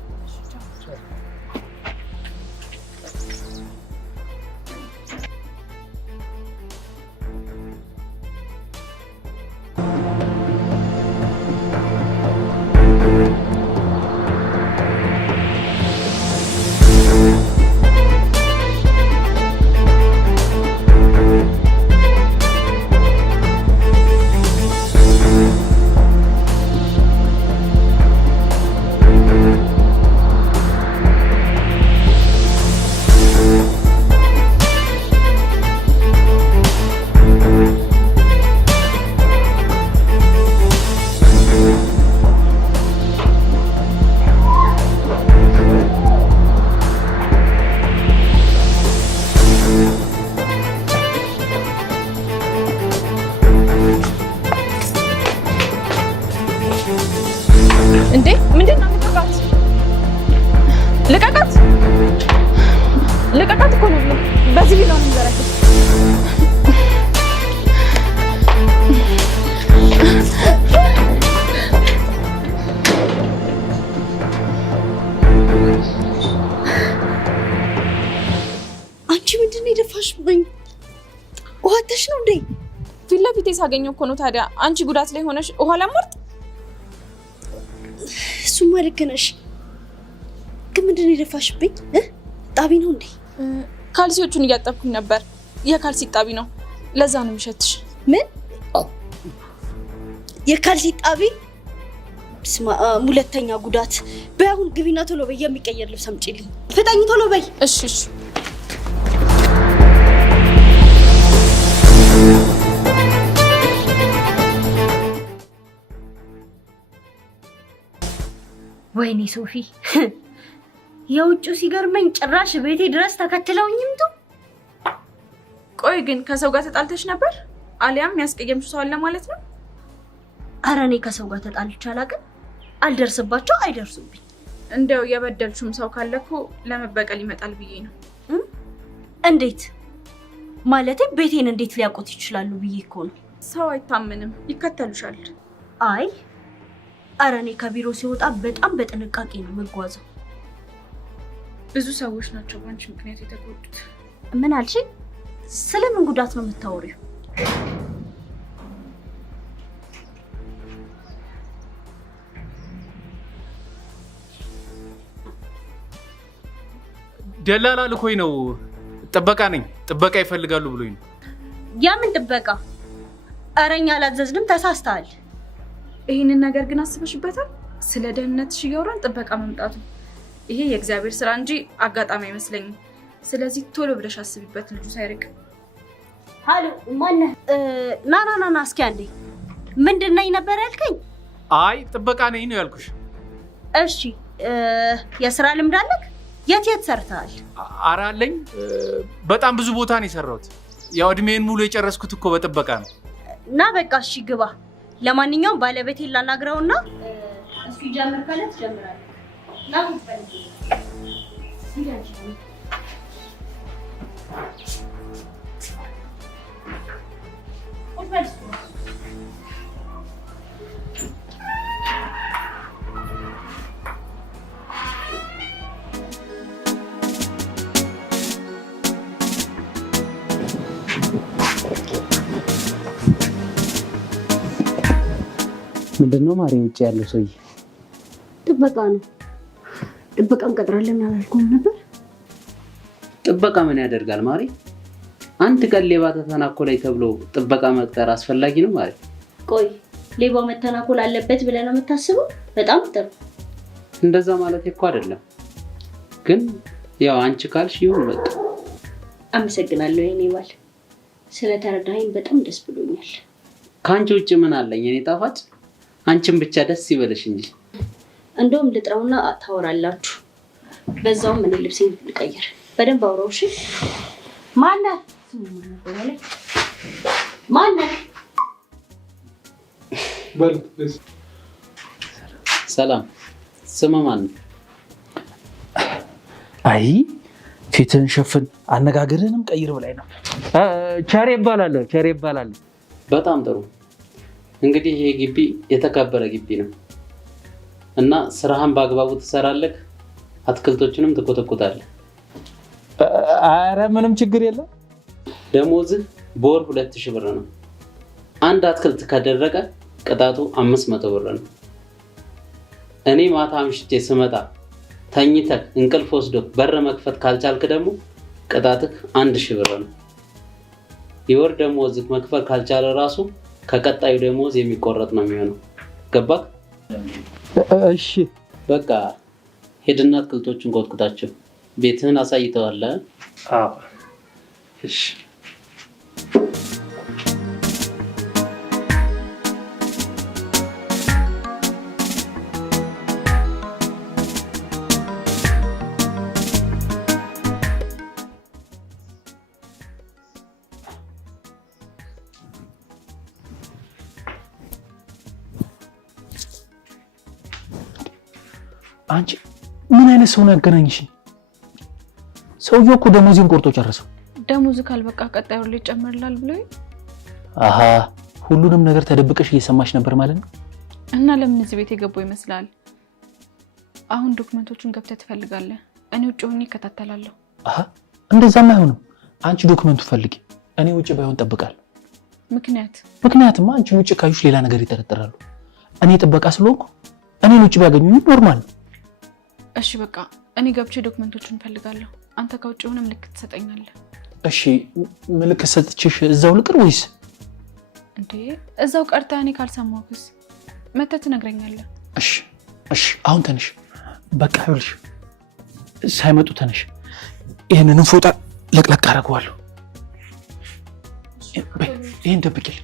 እንዴ ምንድን ነው? ልቀቃት! ልቀቃት እኮ ነው። በዚህ ቢላ ነው ዘራክ። አንቺ ምንድን ነው የደፋሽብኝ? ውሃተሽ ነው እንዴ? ፊት ለፊቴ ሳገኘው እኮ ነው። ታዲያ አንቺ ጉዳት ላይ ሆነሽ ውሃ ላሟርጥ? እሱማ ልክ ነሽ፣ ግን ምንድን ነው የደፋሽብኝ? ጣቢ ነው እንዴ? ካልሲዎቹን እያጠብኩኝ ነበር። የካልሲ ጣቢ ነው፣ ለዛ ነው የሚሸትሽ። ምን የካልሲ ጣቢ? ስማ ሁለተኛ ጉዳት። በይ አሁን ግቢና ቶሎ በይ፣ የሚቀየር ልብስ አምጪልኝ። ፍጠኝ ቶሎ በይ። እሺ እሺ። ወይኔ ሶፊ፣ የውጭው ሲገርመኝ ጭራሽ ቤቴ ድረስ ተከትለውኝ ይምጡ። ቆይ ግን ከሰው ጋር ተጣልተሽ ነበር? አሊያም ያስቀየምሽው ሰው አለ ማለት ነው? ኧረ እኔ ከሰው ጋር ተጣልቼ አላውቅም። አልደርስባቸው አይደርሱብኝ። እንደው የበደልሽም ሰው ካለ እኮ ለመበቀል ይመጣል ብዬ ነው። እንዴት ማለቴ? ቤቴን እንዴት ሊያውቁት ይችላሉ ብዬ እኮ ነው። ሰው አይታመንም፣ ይከተሉሻል። አይ ኧረ እኔ ከቢሮ ሲወጣ በጣም በጥንቃቄ ነው የምጓዘው። ብዙ ሰዎች ናቸው በአንቺ ምክንያት የተጎዱት። ምን አልሽኝ? ስለምን ጉዳት ነው የምታወሪው? ደላላ ልኮኝ ነው። ጥበቃ ነኝ፣ ጥበቃ ይፈልጋሉ ብሎኝ ነው። ያምን ጥበቃ? ኧረ እኛ አላዘዝንም፣ ተሳስተሃል። ይህንን ነገር ግን አስበሽበታል? ስለ ደህንነትሽ እያወራን ጥበቃ መምጣቱ፣ ይሄ የእግዚአብሔር ስራ እንጂ አጋጣሚ አይመስለኝም። ስለዚህ ቶሎ ብለሽ አስቢበት ልጁ ሳይርቅ። ሃሎ ማነህ? ና እስኪ አንዴ። ምንድን ነኝ ነበር ያልከኝ? አይ ጥበቃ ነኝ ነው ያልኩሽ። እሺ የስራ ልምድ አለክ? የት ሰርተሃል? ኧረ አለኝ። በጣም ብዙ ቦታ ነው የሰራሁት። ያው እድሜን ሙሉ የጨረስኩት እኮ በጥበቃ ነው። እና በቃ እሺ ግባ። ለማንኛውም ባለቤቴን ላናግረውና እስኪ ጀምር ካለ ትጀምራለህ። ና ፈልጊ ምንድነው ማሪ ውጭ ያለው ሰውዬ? ጥበቃ ነው። ጥበቃም ቀጥራለን አላልኩም ነበር? ጥበቃ ምን ያደርጋል ማሪ? አንድ ቀን ሌባ ተተናኮለኝ ተብሎ ጥበቃ መቅጠር አስፈላጊ ነው ማለት? ቆይ ሌባው መተናኮል አለበት ብለህ ነው የምታስበው? በጣም ጥሩ። እንደዛ ማለት እኮ አይደለም፣ ግን ያው አንቺ ካልሽ ይሁን በቃ። አመሰግናለሁ የኔ ባል፣ ስለተረዳኸኝ በጣም ደስ ብሎኛል። ከአንቺ ውጭ ምን አለኝ የኔ ጣፋጭ? አንቺም ብቻ ደስ ይበልሽ እንጂ። እንደውም ልጥራውና ታወራላችሁ። በዛውም እኔ ልብሴን ልቀይር። በደንብ አውራው እሺ? ማነህ? ሰላም። ስምህ ማን ነው? አይ ፊትህን ሸፍን፣ አነጋገርህንም ቀይር ብላኝ ነው። ቸሬ ይባላለሁ። በጣም ጥሩ። እንግዲህ ይሄ ግቢ የተከበረ ግቢ ነው እና ስራህን በአግባቡ ትሰራለህ፣ አትክልቶችንም ትኮተኩታለህ። አረ ምንም ችግር የለም። ደሞዝህ በወር 2000 ብር ነው። አንድ አትክልት ከደረቀ ቅጣቱ 500 ብር ነው። እኔ ማታ አምሽቼ ስመጣ ተኝተህ እንቅልፍ ወስዶ በር መክፈት ካልቻልክ ደግሞ ቅጣትህ 1000 ብር ነው። የወር ደሞዝህ መክፈል ካልቻለ ራሱ ከቀጣዩ ደሞዝ የሚቆረጥ ነው የሚሆነው። ገባክ? እሺ በቃ ሄድና አትክልቶችን ኮትኩታቸው። ቤትህን አሳይተዋል? አዎ። እሺ አንቺ ምን አይነት ሰው ነው ያገናኝሽኝ? ሰውየው እኮ ደሞዜን ቆርጦ ጨረሰው። ደሞዝ ካልበቃ ቀጣዩ ላይ ይጨምርላል ብሎኝ። አሃ ሁሉንም ነገር ተደብቀሽ እየሰማሽ ነበር ማለት ነው። እና ለምን እዚህ ቤት የገባው ይመስላል? አሁን ዶክመንቶቹን ገብተህ ትፈልጋለህ፣ እኔ ውጭ ሆኜ እከታተላለሁ። አሃ እንደዛማ አይሆንም። አንቺ ዶክመንቱ ፈልጊ፣ እኔ ውጭ ባይሆን እጠብቃለሁ። ምክንያቱም አንቺ ውጭ ካዩሽ ሌላ ነገር ይጠረጥራሉ። እኔ ጥበቃ ስለሆንኩ እኔን ውጭ ቢያገኙኝ ኖርማል ነው። እሺ በቃ እኔ ገብቼ ዶክመንቶቹን እፈልጋለሁ። አንተ ከውጭ ሆነ ምልክት ትሰጠኛለህ። እሺ ምልክት ሰጥቼሽ እዛው ልቅር ወይስ? እንዴ እዛው ቀርታ እኔ ካልሰማሁስ መተህ ትነግረኛለህ። እሺ አሁን ተነሽ። በቃ ይኸውልሽ ሳይመጡ ተነሽ። ይሄንን ፎጣ ለቅለቅ አደርገዋለሁ። ይሄን ደብቂልኝ።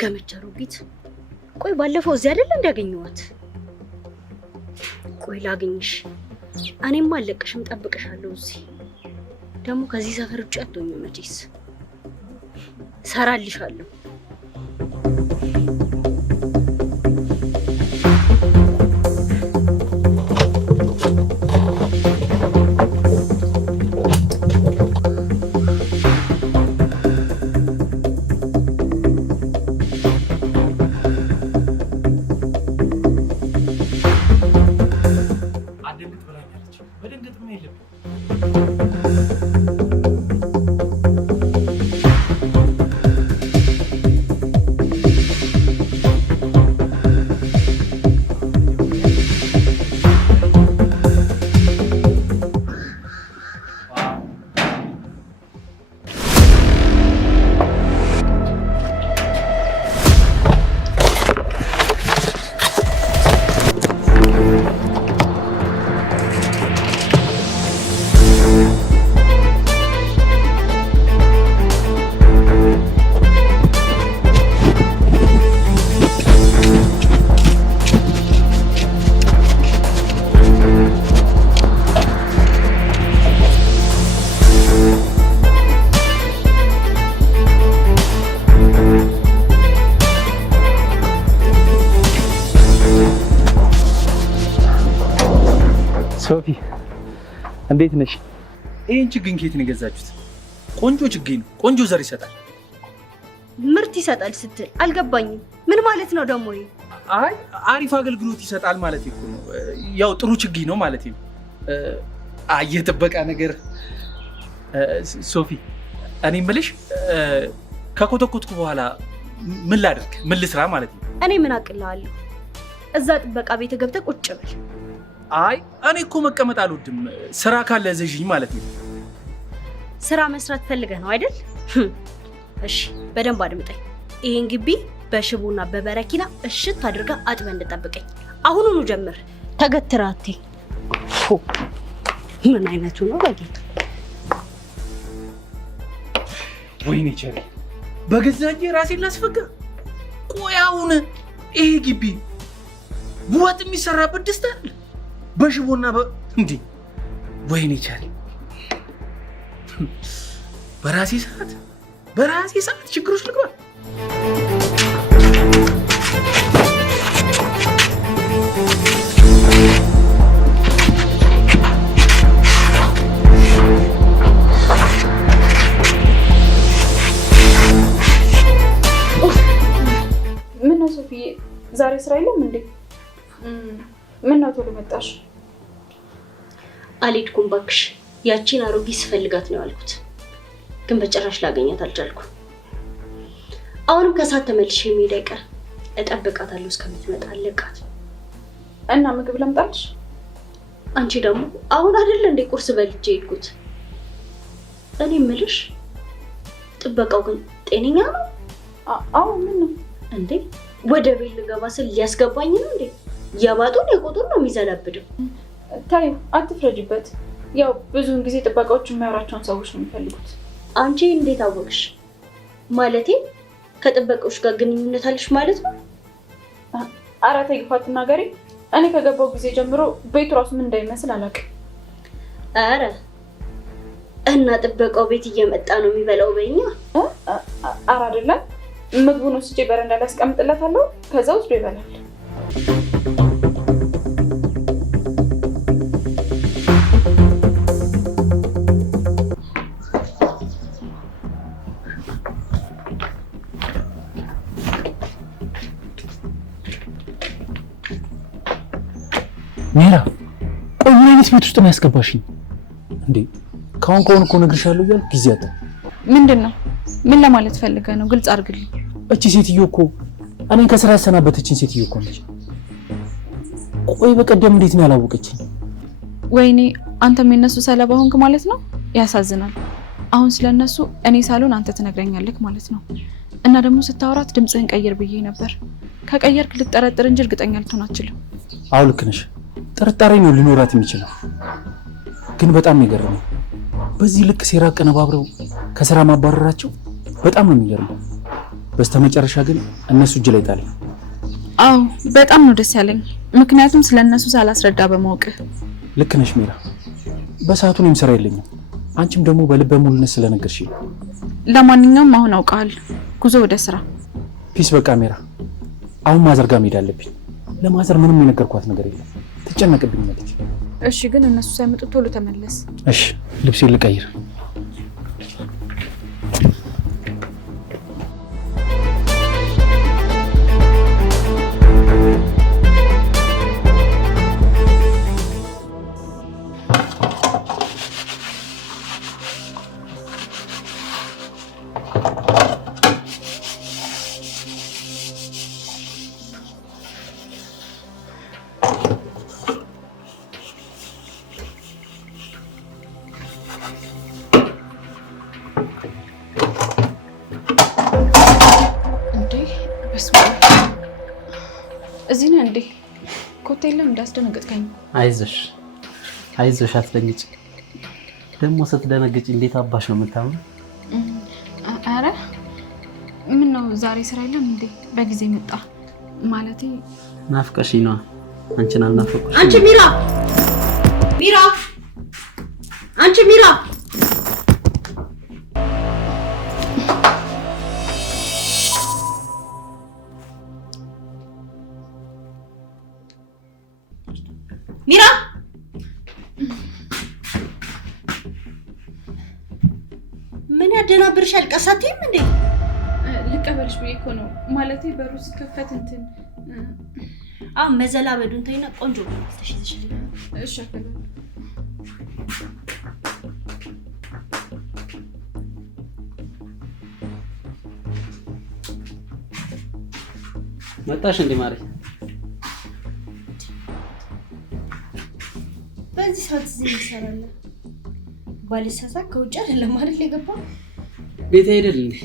ገመቻሮጊት ቆይ ባለፈው እዚህ አይደል እንዲያገኘዋት? ቆይ ላግኝሽ። እኔም አለቅሽም ጠብቅሻለሁ። እዚህ ደግሞ ከዚህ ሰፈር ውጭ አትሆኝም መቼስ። ሰራልሻለሁ። ሶፊ እንዴት ነሽ? ይህን ችግኝ ከየት ነው የገዛችሁት? ቆንጆ ችግኝ ነው። ቆንጆ ዘር ይሰጣል። ምርት ይሰጣል ስትል አልገባኝም። ምን ማለት ነው ደግሞ? አይ አሪፍ አገልግሎት ይሰጣል ማለት እኮ ነው። ያው ጥሩ ችግኝ ነው ማለት ነው። የጥበቃ ነገር ሶፊ፣ እኔ የምልሽ ከኮተኮትኩ በኋላ ምን ላድርግ? ምን ልስራ ማለት ነው? እኔ ምን አቅልሃለሁ? እዛ ጥበቃ ቤት ገብተህ ቁጭ ብል። አይ እኔ እኮ መቀመጥ አልወድም። ስራ ካለ እዘዥኝ ማለት ነው። ስራ መስራት ፈልገህ ነው አይደል? እሺ በደንብ አድምጠኝ። ይሄን ግቢ በሽቦና በበረኪና እሽት አድርጋ አጥበህ እንድጠብቀኝ አሁኑኑ ጀምር። ተገትራቴ ምን አይነቱ ነው በጌታ? ወይኔ ቸሪ፣ በገዛ እጄ ራሴን ላስፈጋ። ቆይ አሁን ይሄ ግቢ ወጥ የሚሰራበት ድስት አለ በሽቦና እንዴ? ወይኔ ቸሪ፣ በራሴ ሰዓት ችግሮች ልግባ። ምነው ሶፊዬ ዛሬ ስራ የለም እንዴ? ምነው ቶሎ መጣሽ? አልሄድኩም እባክሽ። ያቺን አሮጊት ስፈልጋት ነው ያልኩት፣ ግን በጭራሽ ላገኛት አልቻልኩም። አሁንም ከሰዓት ተመልሼ መሄድ አይቀር እጠብቃታለሁ እስከምትመጣ። አለቃት እና ምግብ ለምጣልሽ? አንቺ ደግሞ አሁን አይደለ እንዴ ቁርስ በልቼ ሄድኩት? እኔ የምልሽ ጥበቃው ግን ጤነኛ ነው? አዎ። ምን ነው እንዴ? ወደ ቤት ልገባ ስል ሊያስገባኝ ነው እንዴ? የባጡን የቆጡን ነው የሚዘላብደው። ታዩ፣ አትፍረጅበት። ያው ብዙውን ጊዜ ጥበቃዎች የሚያወራቸውን ሰዎች ነው የሚፈልጉት። አንቺ እንዴት አወቅሽ? ማለቴ ከጥበቃዎች ጋር ግንኙነት አለሽ ማለት ነው? ኧረ ተይ ግፋ አትናገሪ። እኔ ከገባው ጊዜ ጀምሮ ቤቱ ራሱ ምን እንዳይመስል አላውቅም። ኧረ እና ጥበቃው ቤት እየመጣ ነው የሚበላው በእኛ? ኧረ አይደለም። ምግቡን ወስጄ በረንዳ ላይ አስቀምጥለታለሁ፣ ከዛ ወስዶ ይበላል። ሜራ፣ ቆይ ምን አይነት ቤት ውስጥ ነው ያስገባሽኝ እንዴ? ከአሁን እኮ እነግርሻለሁ እያልኩ ጊዜ አጣ። ምንድን ነው? ምን ለማለት ፈልገህ ነው? ግልጽ አድርግልኝ። እቺ ሴትዮ እኮ እኔን ከስራ ያሰናበተችኝ ሴትዮ እኮ ነች። ቆይ በቀደም እንዴት ነው ያላወቀችኝ? ወይኔ አንተም የነሱ ሰለባ ሆንክ ማለት ነው። ያሳዝናል። አሁን ስለነሱ እኔ ሳልሆን አንተ ትነግረኛለህ ማለት ነው። እና ደግሞ ስታወራት ድምፅህን ቀይር ብዬ ነበር። ከቀየርክ ልጠረጥር እንጂ እርግጠኛ ልትሆን አትችልም። አዎ ልክ ነሽ። ጥርጣሬ ነው ሊኖራት የሚችለው። ግን በጣም የሚገርመው በዚህ ልክ ሴራ አቀነባብረው ከስራ ማባረራቸው በጣም ነው የሚገርመው። በስተመጨረሻ ግን እነሱ እጅ ላይ ጣለኝ። አዎ በጣም ነው ደስ ያለኝ፣ ምክንያቱም ስለነሱ ሳላስረዳ በማወቅህ። ልክ ነሽ ሜራ። በሰዓቱ እኔም ስራ የለኝም፣ አንቺም ደግሞ በልበ ሙሉነት ስለነገርሽ። ለማንኛውም አሁን አውቀሃል። ጉዞ ወደ ስራ። ፒስ። በቃ ሜራ፣ አሁን ማዘር ጋር መሄድ አለብኝ። ለማዘር ምንም የነገርኳት ነገር የለም፣ ትጨነቅብኛለች። እሺ፣ ግን እነሱ ሳይመጡ ቶሎ ተመለስ። እሺ፣ ልብሴን ልቀይር። እዚህ ነህ እንዴ? ኮቴ የለም እንዳስደነገጥከኝ። አይዞሽ አትደንግጭ። ደግሞ ስትደነግጭ እንዴት አባሽ ነው የምታምነው? አረ ምን ነው ዛሬ ስራ የለም እንዴ? በጊዜ መጣ ማለቴ። ናፍቀሽኝ ነዋ። አንቺን አልናፈቁሽ? አንቺ ሚራ፣ አንቺ ሚራ፣ ሚራ አምሮብሻል። ቀሳቴም እንዴ ልቀበልሽ ብዬ እኮ ነው። ማለቴ በሩ ሲከፈት እንትን መዘላበዱን ተይና ቆንጆ ነው ተሽልሽልኝ። እሺ አከብራለሁ። መጣሽ እንዴ ማሪ? በዚህ ሰዓት እዚህ ይሰራል። ባልሳሳ ከውጭ አይደለም አይደል የገባው? ቤት አይደል እንዴ?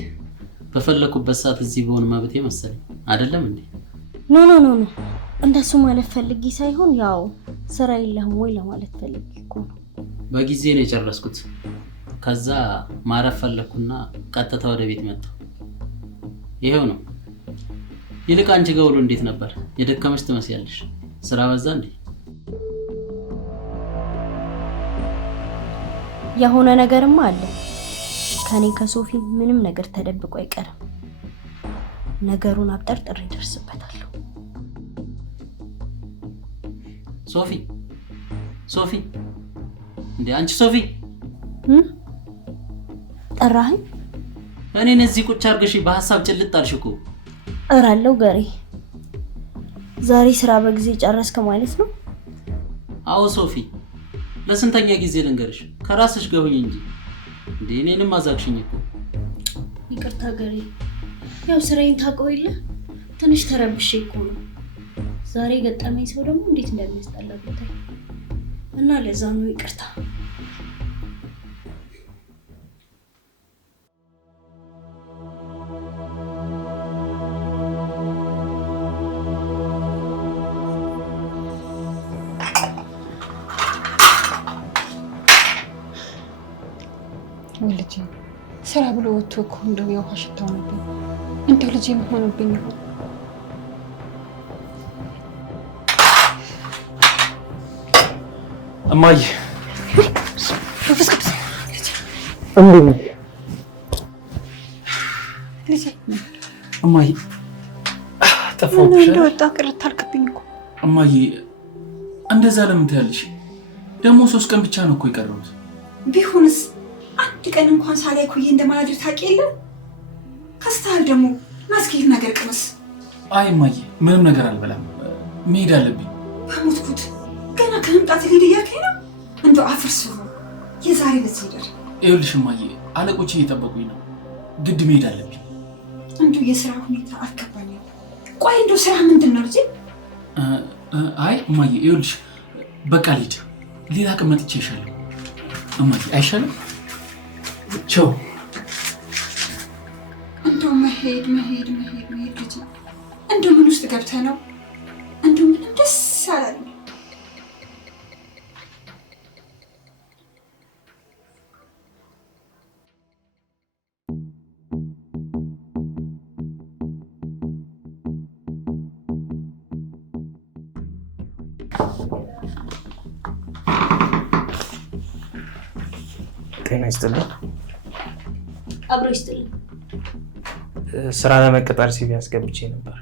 በፈለኩበት ሰዓት እዚህ በሆነ ማብቴ መሰለኝ አይደለም እንዴ? ኖ እንደሱ ማለት ፈልጊ ሳይሆን ያው ስራ የለህም ወይ ለማለት ፈልጊ እኮ ነው። በጊዜ ነው የጨረስኩት። ከዛ ማረፍ ፈለኩና ቀጥታ ወደ ቤት መጣሁ። ይሄው ነው። ይልቅ አንቺ ጋር ውሎ እንዴት ነበር? የደከመሽ ትመስያለሽ። ስራ በዛ እንዴ? የሆነ ነገርማ አለ። ከኔ ከሶፊ ምንም ነገር ተደብቆ አይቀርም። ነገሩን አብጠርጥሬ እደርስበታለሁ። ሶፊ እንዴ አንቺ ሶፊ ጠራኸኝ? እኔን እዚህ ቁጭ አድርገሽ በሐሳብ ጭልጥ አልሽ እኮ። እራለሁ ገሬ። ዛሬ ስራ በጊዜ ጨረስክ ማለት ነው? አዎ ሶፊ፣ ለስንተኛ ጊዜ ልንገርሽ? ከራስሽ ጋር ሁኚ እንጂ እንዴ እኔንም አዛግሽኝ እኮ። ይቅርታ ገሬ፣ ያው ስራዬን ታውቀው የለ ትንሽ ተረብሼ እኮ ነው። ዛሬ ገጠመኝ ሰው ደግሞ እንዴት እንደሚያስጠላ ብታይ እና ለዛ ነው ይቅርታ። ልጄ ስራ ብሎ ወጥቶ እኮ እንደው የውሃ ሽታው ነበር። እንደው ልጄ ምን ሆነብኝ ይሆን? እማዬ ልጄ እማዬ ጠፋሁብሽ። እንደወጣ ቅርት አልክብኝ እኮ እማዬ። እንደዛ ለምን ትያለሽ? ደግሞ 3 ቀን ብቻ ነው እኮ የቀረሁት። ቢሆንስ አንድ ቀን እንኳን ሳላይ ኩዬ እንደማላድር ታውቂ የለ? ከስታል ደግሞ ማስኪል ነገር ቅመስ። አይ እማዬ ምንም ነገር አልበላም፣ መሄድ አለብኝ። በሞትኩት ገና ከመምጣት ሊድ እያልከኝ ነው? እንደው አፍርስ ነው የዛሬ በዚህ ይደር። ይኸውልሽ እማዬ አለቆቼ እየጠበቁኝ ነው፣ ግድ መሄድ አለብኝ። እንደው የስራ ሁኔታ አልገባኝም። ቆይ እንደው ስራ ምንድን ነው ልጄ? አይ እማዬ ይኸውልሽ በቃ ልሂድ፣ ሌላ ቀን መጥቼ ይሻላል እማዬ። አይሻልም? ቻው። እንደው መሄድ ልጅ እንደው ምን ውስጥ ገብተህ ነው? እንደው ምንም ደስ አላለኝ። ጤና ይስጥልኝ። አብሮ ይስጥልኝ። ስራ ለመቀጠር ሲቪ አስገብቼ ነበር።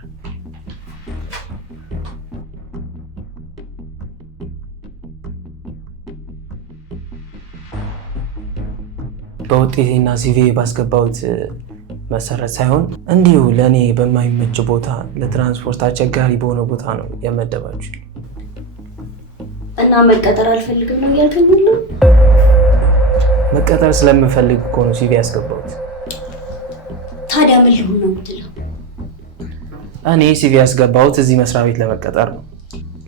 በውጤቴና ሲቪ ባስገባሁት መሰረት ሳይሆን እንዲሁ ለእኔ በማይመች ቦታ፣ ለትራንስፖርት አስቸጋሪ በሆነ ቦታ ነው የመደባችሁ። እና መቀጠር አልፈልግም ነው እያልከኝ ሁሉ? መቀጠር ስለምፈልግ እኮ ነው ሲቪ ያስገባሁት። ታዲያ ምን ሊሆን ነው የምትለው? እኔ ሲቪ ያስገባሁት እዚህ መስሪያ ቤት ለመቀጠር ነው።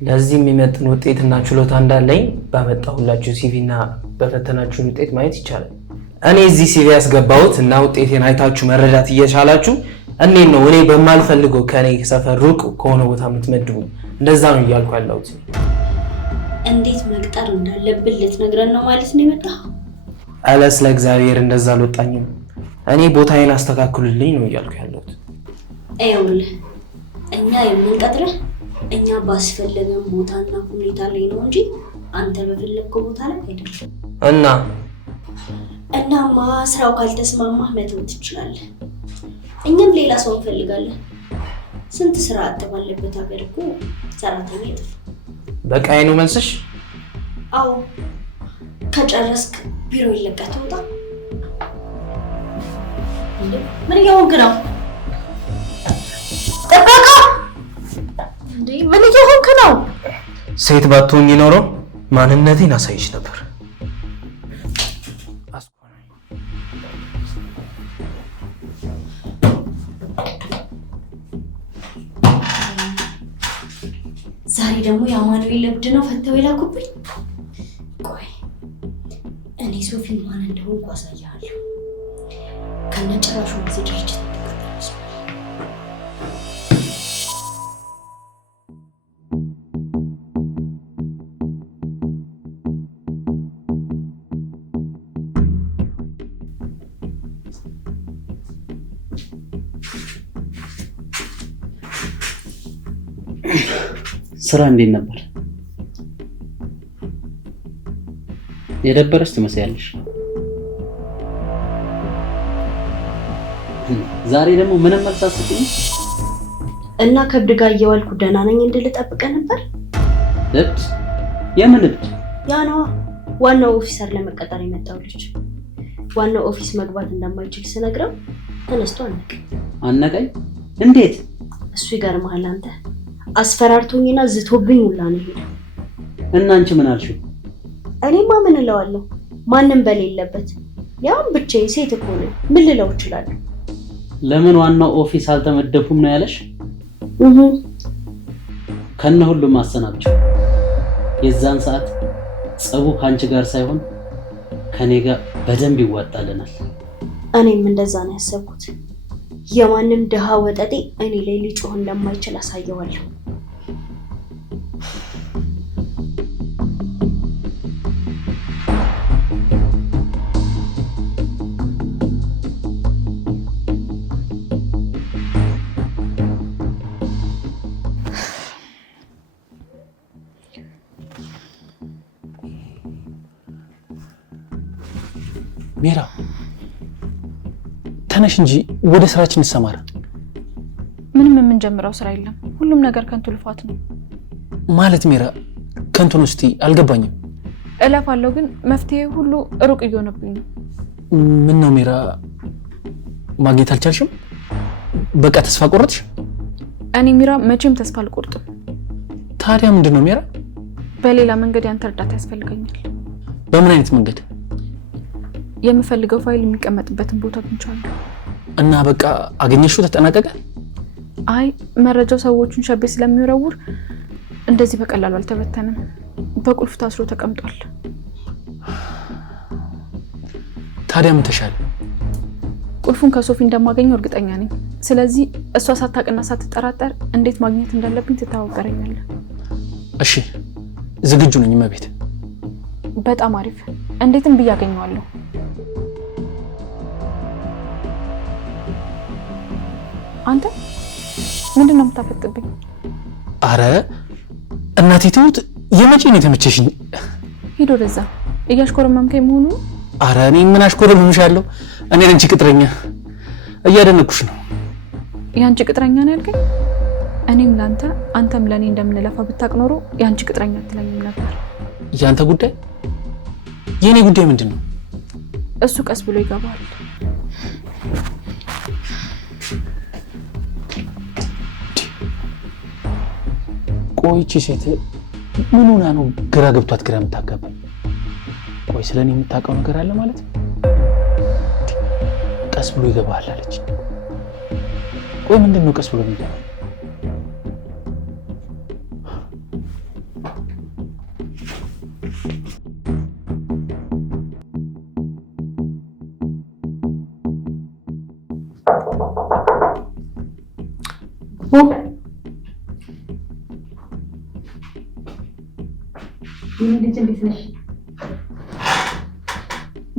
ለዚህ የሚመጥን ውጤትና ችሎታ እንዳለኝ ባመጣሁላችሁ ሲቪ እና በፈተናችሁን ውጤት ማየት ይቻላል። እኔ እዚህ ሲቪ ያስገባሁት እና ውጤቴን አይታችሁ መረዳት እየቻላችሁ እኔን ነው እኔ በማልፈልገው ከኔ ሰፈር ሩቅ ከሆነ ቦታ የምትመድቡ። እንደዛ ነው እያልኩ ያለሁት። እንዴት መቅጠር እንዳለብን ልትነግረን ነው ማለት ነው የመጣኸው? አለ ስለ እግዚአብሔር እንደዛ አልወጣኝም። እኔ ቦታዬን አስተካክሉልኝ ነው እያልኩ ያለሁት። ይኸውልህ እኛ የምንቀጥረህ እኛ ባስፈለገን ቦታና ሁኔታ ላይ ነው እንጂ አንተ በፈለግከው ቦታ ላይ አይደለም። እናማ ስራው ካልተስማማህ መተው ትችላለህ። እኛም ሌላ ሰው እንፈልጋለን። ስንት ስራ አጥ ባለበት ሀገር እኮ ሰራተኛ ይጥፋ። በቃዬ ነው መልስሽ? አዎ ከጨረስክ ቢሮ ይለቀህ ትወጣ። ምን እየሆንክ ነው? ጠበቃ እንዴ ምን እየሆንክ ነው? ሴት ባትሆኚ ኖሮ ማንነቴን አሳይሽ ነበር። ዛሬ ደግሞ የአማኑኤል ለብድ ነው ፈተው የላኩብኝ። ቆይ እኔ ሶፊ ማን እንደሆንኩ አሳያለሁ። ከነጭራሹ ጊዜ ድርጅት ተቀጣጣሽ ስራ እንዴት ነበር? የደበረሽ ትመስያለሽ። ዛሬ ደግሞ ምንም መልስ አትሰጪኝ እና ከብድ ጋር እየዋልኩ ደህና ነኝ እንድል ጠብቀህ ነበር? እብድ? የምን እብድ? ያ ነው ዋናው ኦፊሰር ለመቀጠር የመጣው ልጅ። ዋናው ኦፊስ መግባት እንደማይችል ስነግረው ተነስቶ አነቀኝ። እንዴት? እሱ ይገርምሃል አንተ አስፈራርቶኝና ዝቶብኝ ሁላ ነው ሄደው። እና አንቺ ምን አልሽው? እኔማ ምን እለዋለሁ? ማንም በሌለበት ያም ብቻዬን ሴት እኮ ነኝ። ምን ልለው እችላለሁ? ለምን ዋናው ኦፊስ አልተመደፉም ነው ያለሽ? ከነ ሁሉም አሰናብቸው። የዛን ሰዓት ጸቡ ካንቺ ጋር ሳይሆን ከኔ ጋር በደንብ ይዋጣልናል። እኔም እንደዛ ነው ያሰብኩት። የማንም ድሃ ወጠጤ እኔ ላይ ሊጮህ እንደማይችል አሳየዋለሁ። ሜራ ተነሽ እንጂ ወደ ስራችን እንሰማራ። ምንም የምንጀምረው ስራ የለም። ሁሉም ነገር ከንቱ ልፋት ነው። ማለት ሜራ ከንቱ ነው ስትይ አልገባኝም። እለፋለሁ ግን መፍትሄ ሁሉ ሩቅ እየሆነብኝ ነው። ምን ነው ሜራ ማግኘት አልቻልሽም? በቃ ተስፋ ቆረጥሽ? እኔ ሜራ መቼም ተስፋ አልቆርጥም። ታዲያ ምንድን ነው ሜራ? በሌላ መንገድ ያንተ እርዳታ ያስፈልገኛል። በምን አይነት መንገድ? የምፈልገው ፋይል የሚቀመጥበትን ቦታ አግኝቻለሁ። እና በቃ አገኘሽው? ተጠናቀቀ? አይ መረጃው ሰዎቹን ሸቤ ስለሚወረውር እንደዚህ በቀላሉ አልተበተንም። በቁልፍ ታስሮ ተቀምጧል። ታዲያ ምን ተሻለ? ቁልፉን ከሶፊ እንደማገኘው እርግጠኛ ነኝ። ስለዚህ እሷ ሳታውቅና ሳትጠራጠር እንዴት ማግኘት እንዳለብኝ ትተባበረኛለህ። እሺ ዝግጁ ነኝ እመቤት። በጣም አሪፍ። እንዴትም ብዬ አገኘዋለሁ። አንተ ምንድን ነው የምታፈጥብኝ? አረ እናቴ ትሙት የመጪ ነው የተመቸሽኝ። ሂድ ወደዛ። እያሽኮረመምከኝ መሆኑ? አረ እኔ ምን አሽኮረመምሻለሁ? እኔ ለአንቺ ቅጥረኛ እያደነኩሽ ነው። የአንቺ ቅጥረኛ ነው ያልከኝ? እኔም ለአንተ አንተም ለእኔ እንደምንለፋ ብታቅ ኖሮ የአንቺ ቅጥረኛ አትለኝም ነበር። የአንተ ጉዳይ የእኔ ጉዳይ ምንድን ነው? እሱ ቀስ ብሎ ይገባል። ቆይቺ ሴት ምን ሆና ነው ግራ ገብቷት ግራ የምታጋባ? ቆይ ስለኔ የምታውቀው ነገር አለ ማለት ነው? ቀስ ብሎ ይገባል አለች። ቆይ ምንድን ነው ቀስ ብሎ የሚገባው?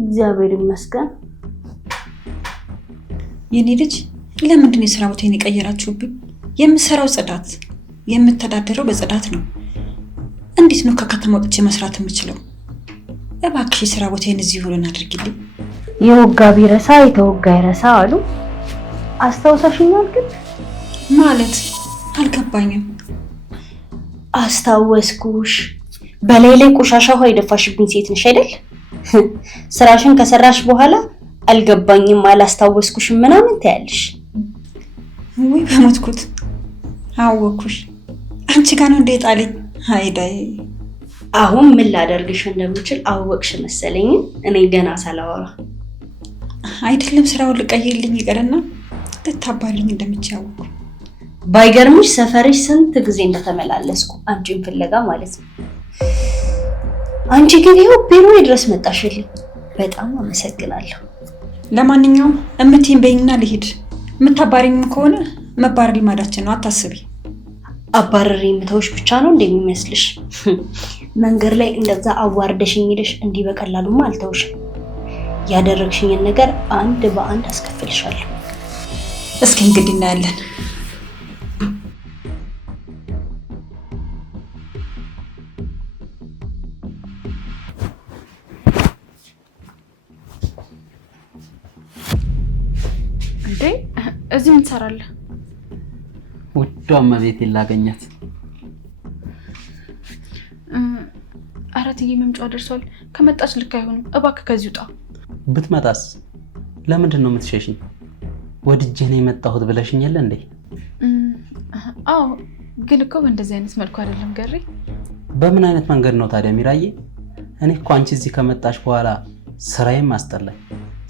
እግዚአብሔር ይመስገን። የኔ ልጅ ለምንድን ነው የስራ ቦታዬን የቀየራችሁብኝ? የምሰራው ጽዳት፣ የምተዳደረው በጽዳት ነው። እንዴት ነው ከከተማ ወጥቼ መስራት የምችለው? እባክሽ የስራ ቦታዬን እዚህ ሆነን አድርጊልኝ። የወጋ ቢረሳ የተወጋ ይረሳ አሉ። አስታውሳሽኛል? ግን ማለት አልገባኝም። አስታወስኩሽ። በላይ ላይ ቆሻሻ ውሃ የደፋሽብኝ ሴት ነሽ አይደል? ስራሽን ከሰራሽ በኋላ አልገባኝም፣ አላስታወስኩሽም ምናምን ትያለሽ። ወይ በሞትኩት አወኩሽ። አንቺ ጋር ነው እንደ ጣለኝ። አይዳይ አሁን ምን ላደርግሽ እንደምችል አወቅሽ መሰለኝ። እኔ ገና ሳላወራ አይደለም ስራውን ልቀይርልኝ ይቀርና ልታባልኝ እንደምትያወቁ። ባይገርምሽ ሰፈርሽ ስንት ጊዜ እንደተመላለስኩ አንቺን ፍለጋ ማለት ነው። አንቺ ግን ይኸው ቢሮ ድረስ መጣሽልኝ። በጣም አመሰግናለሁ። ለማንኛውም እምትይኝ በይኝና ልሂድ። የምታባሪኝ ከሆነ መባረር ልማዳችን ነው፣ አታስቢ። አባረሪ የምተውሽ ብቻ ነው እንደሚመስልሽ? መንገድ ላይ እንደዛ አዋርደሽኝ ሄደሽ እንዲህ በቀላሉማ አልተውሽም። ያደረግሽኝን ነገር አንድ በአንድ አስከፍልሻለሁ። እስኪ እንግዲህ እናያለን። እንዴ እዚህ ምን ትሰራለህ? ውዷ እመቤቴ ላገኛት። አራትዬ መምጫዋ ደርሷል። ከመጣች ልክ አይሆንም። እባክህ ከዚህ ውጣ። ብትመጣስ? ለምንድን ነው የምትሸሽኝ? ወድጄ ነው የመጣሁት ብለሽኝ የለ እንዴ? አዎ፣ ግን እኮ በእንደዚህ አይነት መልኩ አይደለም ገሪ። በምን አይነት መንገድ ነው ታዲያ ሚራዬ? እኔ እኮ አንቺ እዚህ ከመጣሽ በኋላ ስራዬም አስጠላኝ።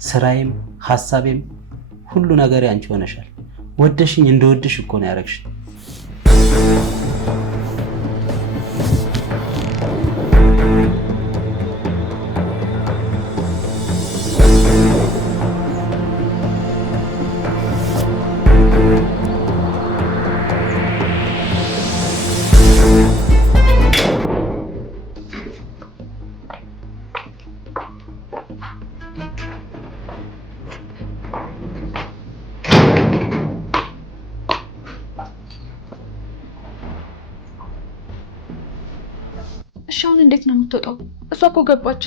ስራዬም ሐሳቤም ሁሉ ነገር አንቺ ሆነሻል። ወደሽኝ እንደወድሽ እኮ ነው ያረግሽ። እሺ አሁን እንዴት ነው የምትወጣው? እሷ እኮ ገባች።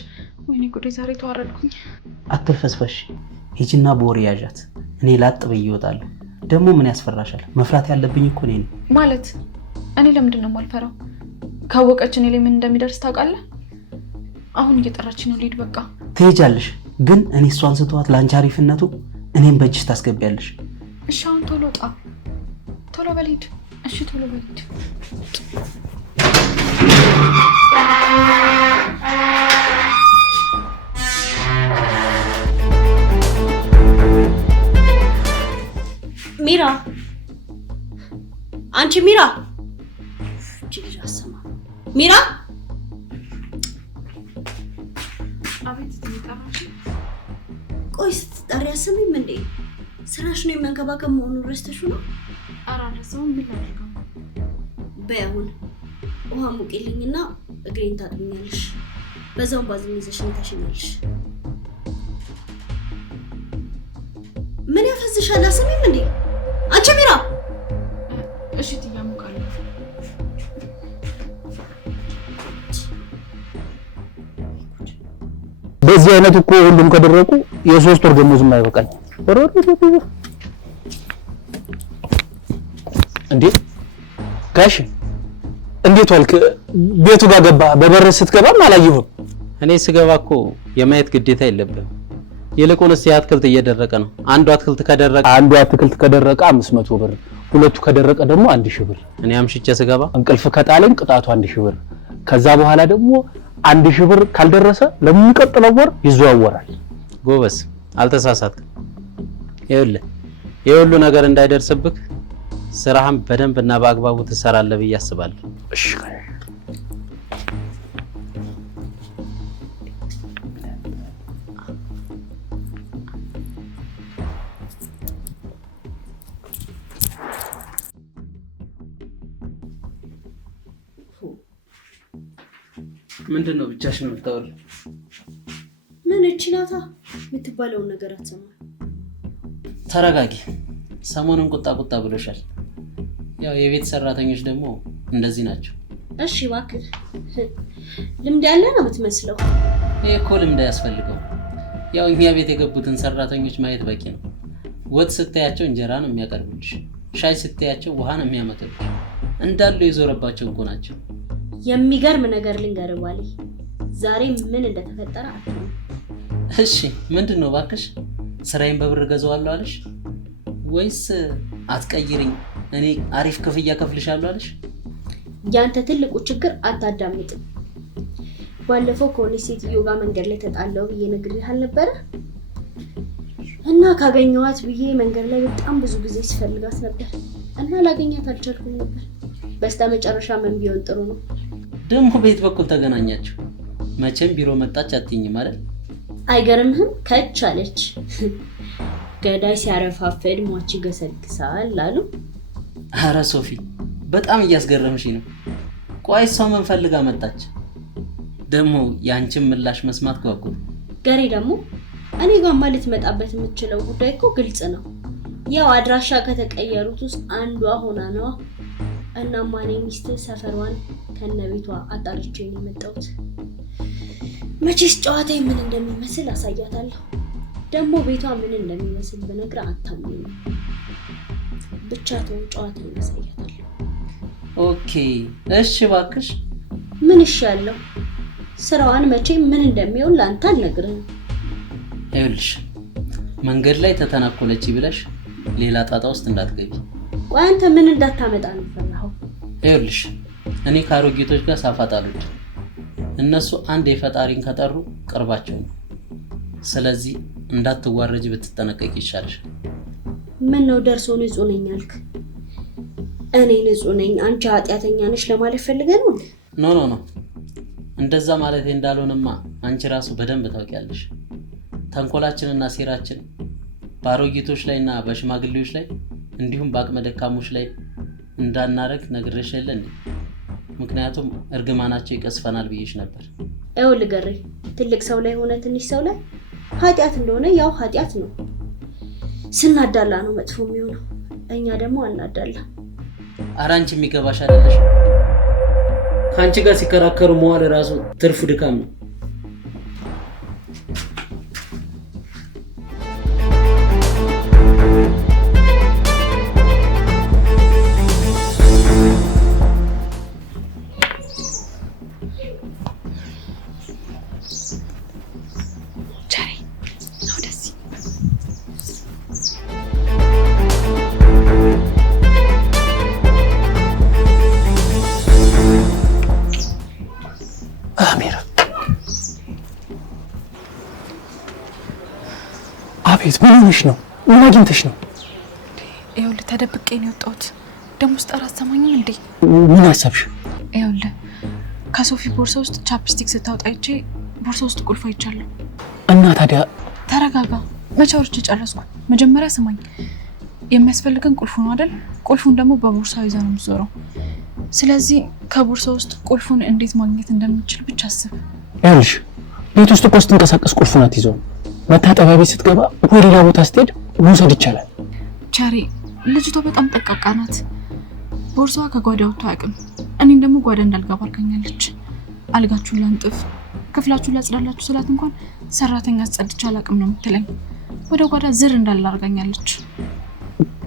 ወይኔ ጉዴ ዛሬ ተዋረድኩኝ። አትልፈስፈሽ። ሂጂና በወሬ ያዣት። እኔ ላጥ ብዬ እወጣለሁ። ደግሞ ምን ያስፈራሻል? መፍራት ያለብኝ እኮ እኔ ነኝ። ማለት እኔ ለምንድን ነው የማልፈራው? ካወቀች እኔ ላይ ምን እንደሚደርስ ታውቃለህ? አሁን እየጠራች ነው። ልሂድ በቃ። ትሄጃለሽ፣ ግን እኔ እሷን ስተዋት ለአንቺ አሪፍነቱ እኔም በእጅሽ ታስገቢያለሽ። እሺ አሁን ቶሎ ውጣ። ቶሎ በልሂድ። እሺ ቶሎ በልሂድ። ሚራ፣ አንቺ ሚራ፣ ጅጅ አሰማ ሚራ። አቤት ትጠራሽ? ቆይ ስትጠሪ አሰሚም እንዴ? ስራሽ ነው የመንከባከብ መሆኑን ረስተሽ ነው? አራረሰውም ምን ላድርገው? በይ አሁን ውሃ ሙቂልኝና እግሬን ታጥብኛለሽ። በዛው ባዝኝ ይዘሽ ታሽኛለሽ። ምን ያፈዝሻል? አሰሚም እንዴ? አንቺ ሚራ። እሺ ትያሙቃለሁ። በዚህ አይነት እኮ ሁሉም ከደረቁ የ3 ወር ደሞዝም አይበቃኝ። እንዴ ጋሽ እንዴት ዋልክ? ቤቱ ጋር ገባ? በበር ስትገባም አላየሁም። እኔ ስገባ እኮ የማየት ግዴታ የለብህም። ይልቁንስ የአትክልት እየደረቀ ነው። አንዱ አትክልት ከደረቀ 500 ብር፣ ሁለቱ ከደረቀ ደግሞ 1000 ብር። እኔ አምሽቼ ስገባ እንቅልፍ ከጣለኝ ቅጣቱ 1000 ብር። ከዛ በኋላ ደግሞ 1000 ብር ካልደረሰ ለሚቀጥለው ወር ይዘዋወራል። ጎበስ፣ አልተሳሳትክም። ይኸውልህ የሁሉ ነገር እንዳይደርስብህ ስራህን በደንብ እና በአግባቡ ትሰራለህ ብዬ አስባለሁ። እሺ ምንድን ነው ብቻሽን የምታወሪው? ምን እቺ ናታ የምትባለውን ነገር አትሰማ። ተረጋጊ። ሰሞኑን ቁጣ ብሎሻል። ያው የቤት ሰራተኞች ደግሞ እንደዚህ ናቸው። እሺ እባክህ፣ ልምድ ያለ ነው የምትመስለው። ይሄ እኮ ልምድ ያስፈልገው። ያው እኛ ቤት የገቡትን ሰራተኞች ማየት በቂ ነው። ወጥ ስታያቸው እንጀራ ነው የሚያቀርቡልሽ፣ ሻይ ስታያቸው ውሃ ነው የሚያመጡልሽ። እንዳሉ የዞረባቸው እኮ ናቸው። የሚገርም ነገር ልንገርህ ዋሌ፣ ዛሬ ምን እንደተፈጠረ አትሆንም። እሺ ምንድን ነው እባክሽ? ስራዬን በብር ገዛዋለሁ አለሽ ወይስ አትቀይሪኝ እኔ አሪፍ ክፍያ ከፍልሻለሁ አለሽ? ያንተ ትልቁ ችግር አታዳምጥም። ባለፈው ከሆነች ሴትዮ ጋር መንገድ ላይ ተጣላው ብዬ ነግሬህ አልነበረ? እና ካገኘኋት ብዬ መንገድ ላይ በጣም ብዙ ጊዜ ስፈልጋት ነበር እና ላገኛት አልቻልኩም ነበር። በስተመጨረሻ ምን ቢሆን ጥሩ ነው? ደግሞ ቤት በኩል ተገናኛችሁ። መቼም ቢሮ መጣች አትይኝም አይደል? አይገርምህም? ከች አለች። ገዳይ ሲያረፋፍድ ሟች ይገሰግሳል አሉ። ኧረ ሶፊ በጣም እያስገረምሽ ነው። ቆይ እሷ ምን ፈልጋ መጣች? ደግሞ ያንቺን ምላሽ መስማት ጓጉ። ገሬ ደግሞ እኔ ጋር ማለት መጣበት የምትችለው ጉዳይ እኮ ግልጽ ነው። ያው አድራሻ ከተቀየሩት ውስጥ አንዷ ሆና ነው። እና ማኔ ሚስት ሰፈሯን ከነቤቷ አጣርቼ ነው የመጣሁት። መቼስ ጨዋታ ምን እንደሚመስል አሳያታለሁ። ደግሞ ቤቷ ምን እንደሚመስል በነግራ አታምኝ። ብቻ ተው ጨዋታ አሳያታለሁ። ኦኬ እሺ እባክሽ። ምን እሺ ያለው? ስራዋን መቼ ምን እንደሚሆን ላንተ አልነግርህም። ይኸውልሽ መንገድ ላይ ተተናኮለች ብለሽ ሌላ ጣጣ ውስጥ እንዳትገቢ። ቆይ አንተ ምን እንዳታመጣ ነው ፈራኸው? ይኸውልሽ እኔ ካሮጌቶች ጋር ሳፋጣሉት እነሱ አንድ የፈጣሪን ከጠሩ ቅርባቸው ነው። ስለዚህ እንዳትዋረጅ ብትጠነቀቂ ይሻልሽ። ምን ነው ደርሶ ንጹህ ነኝ አልክ? እኔ ንጹህ ነኝ አንቺ ኃጢያተኛ ነሽ ለማለት ፈልገህ ነው? ኖ እንደዛ ማለት እንዳልሆነማ አንቺ ራሱ በደንብ ታውቂያለሽ። ተንኮላችንና ሴራችን ባሮጊቶች ላይና በሽማግሌዎች ላይ እንዲሁም በአቅመ ደካሞች ላይ እንዳናረግ ነግሬሽ የለ እንዴ? ምክንያቱም እርግማናቸው ይቀስፈናል ብዬሽ ነበር። ይኸውልህ ገሬ ትልቅ ሰው ላይ ሆነ ትንሽ ሰው ላይ ኃጢያት እንደሆነ ያው ኃጢያት ነው። ስናዳላ ነው መጥፎ የሚሆነው። እኛ ደግሞ አናዳላ። ኧረ አንቺ የሚገባሽ አይደለሽ። ከአንቺ ጋር ሲከራከሩ መዋል ራሱ ትርፉ ድካም ነው። አቤት ምን ሆነሽ ነው? ምን አግኝተሽ ነው? ይኸውልህ ተደብቄ ነው የወጣሁት። ደግሞ ስጠራ አትሰማኝም እንዴ? ምን አሰብሽ? ይኸውልህ ከሶፊ ቦርሳ ውስጥ ቻፕስቲክ ስታወጣ አይቼ ቦርሳ ውስጥ ቁልፍ አይቻለሁ። እና ታዲያ ተረጋጋ። መቼ አውርቼ ጨረስኩ? መጀመሪያ ስማኝ። የሚያስፈልገን ቁልፉ ነው አይደል? ቁልፉን ደግሞ በቦርሳው ይዘህ ነው የምትዞረው። ስለዚህ ከቦርሳ ውስጥ ቁልፉን እንዴት ማግኘት እንደምንችል ብቻ አስብ። ይኸውልሽ ቤት ውስጥ እኮ ስትንቀሳቀስ ቁልፉን አትይዘው። መታጠቢያ ቤት ስትገባ ወይ ሌላ ቦታ ስትሄድ መውሰድ ይቻላል። ቸሪ ልጅቷ በጣም ጠቃቃ ናት። ቦርሳዋ ከጓዳ ወጥቶ አያውቅም። እኔን ደግሞ ጓዳ እንዳልገባ አድርጋኛለች። አልጋችሁን ላንጥፍ፣ ክፍላችሁን ላጽዳላችሁ ስላት እንኳን ሰራተኛ አስጸድቼ አላውቅም ነው የምትለኝ። ወደ ጓዳ ዝር እንዳለ አድርጋኛለች።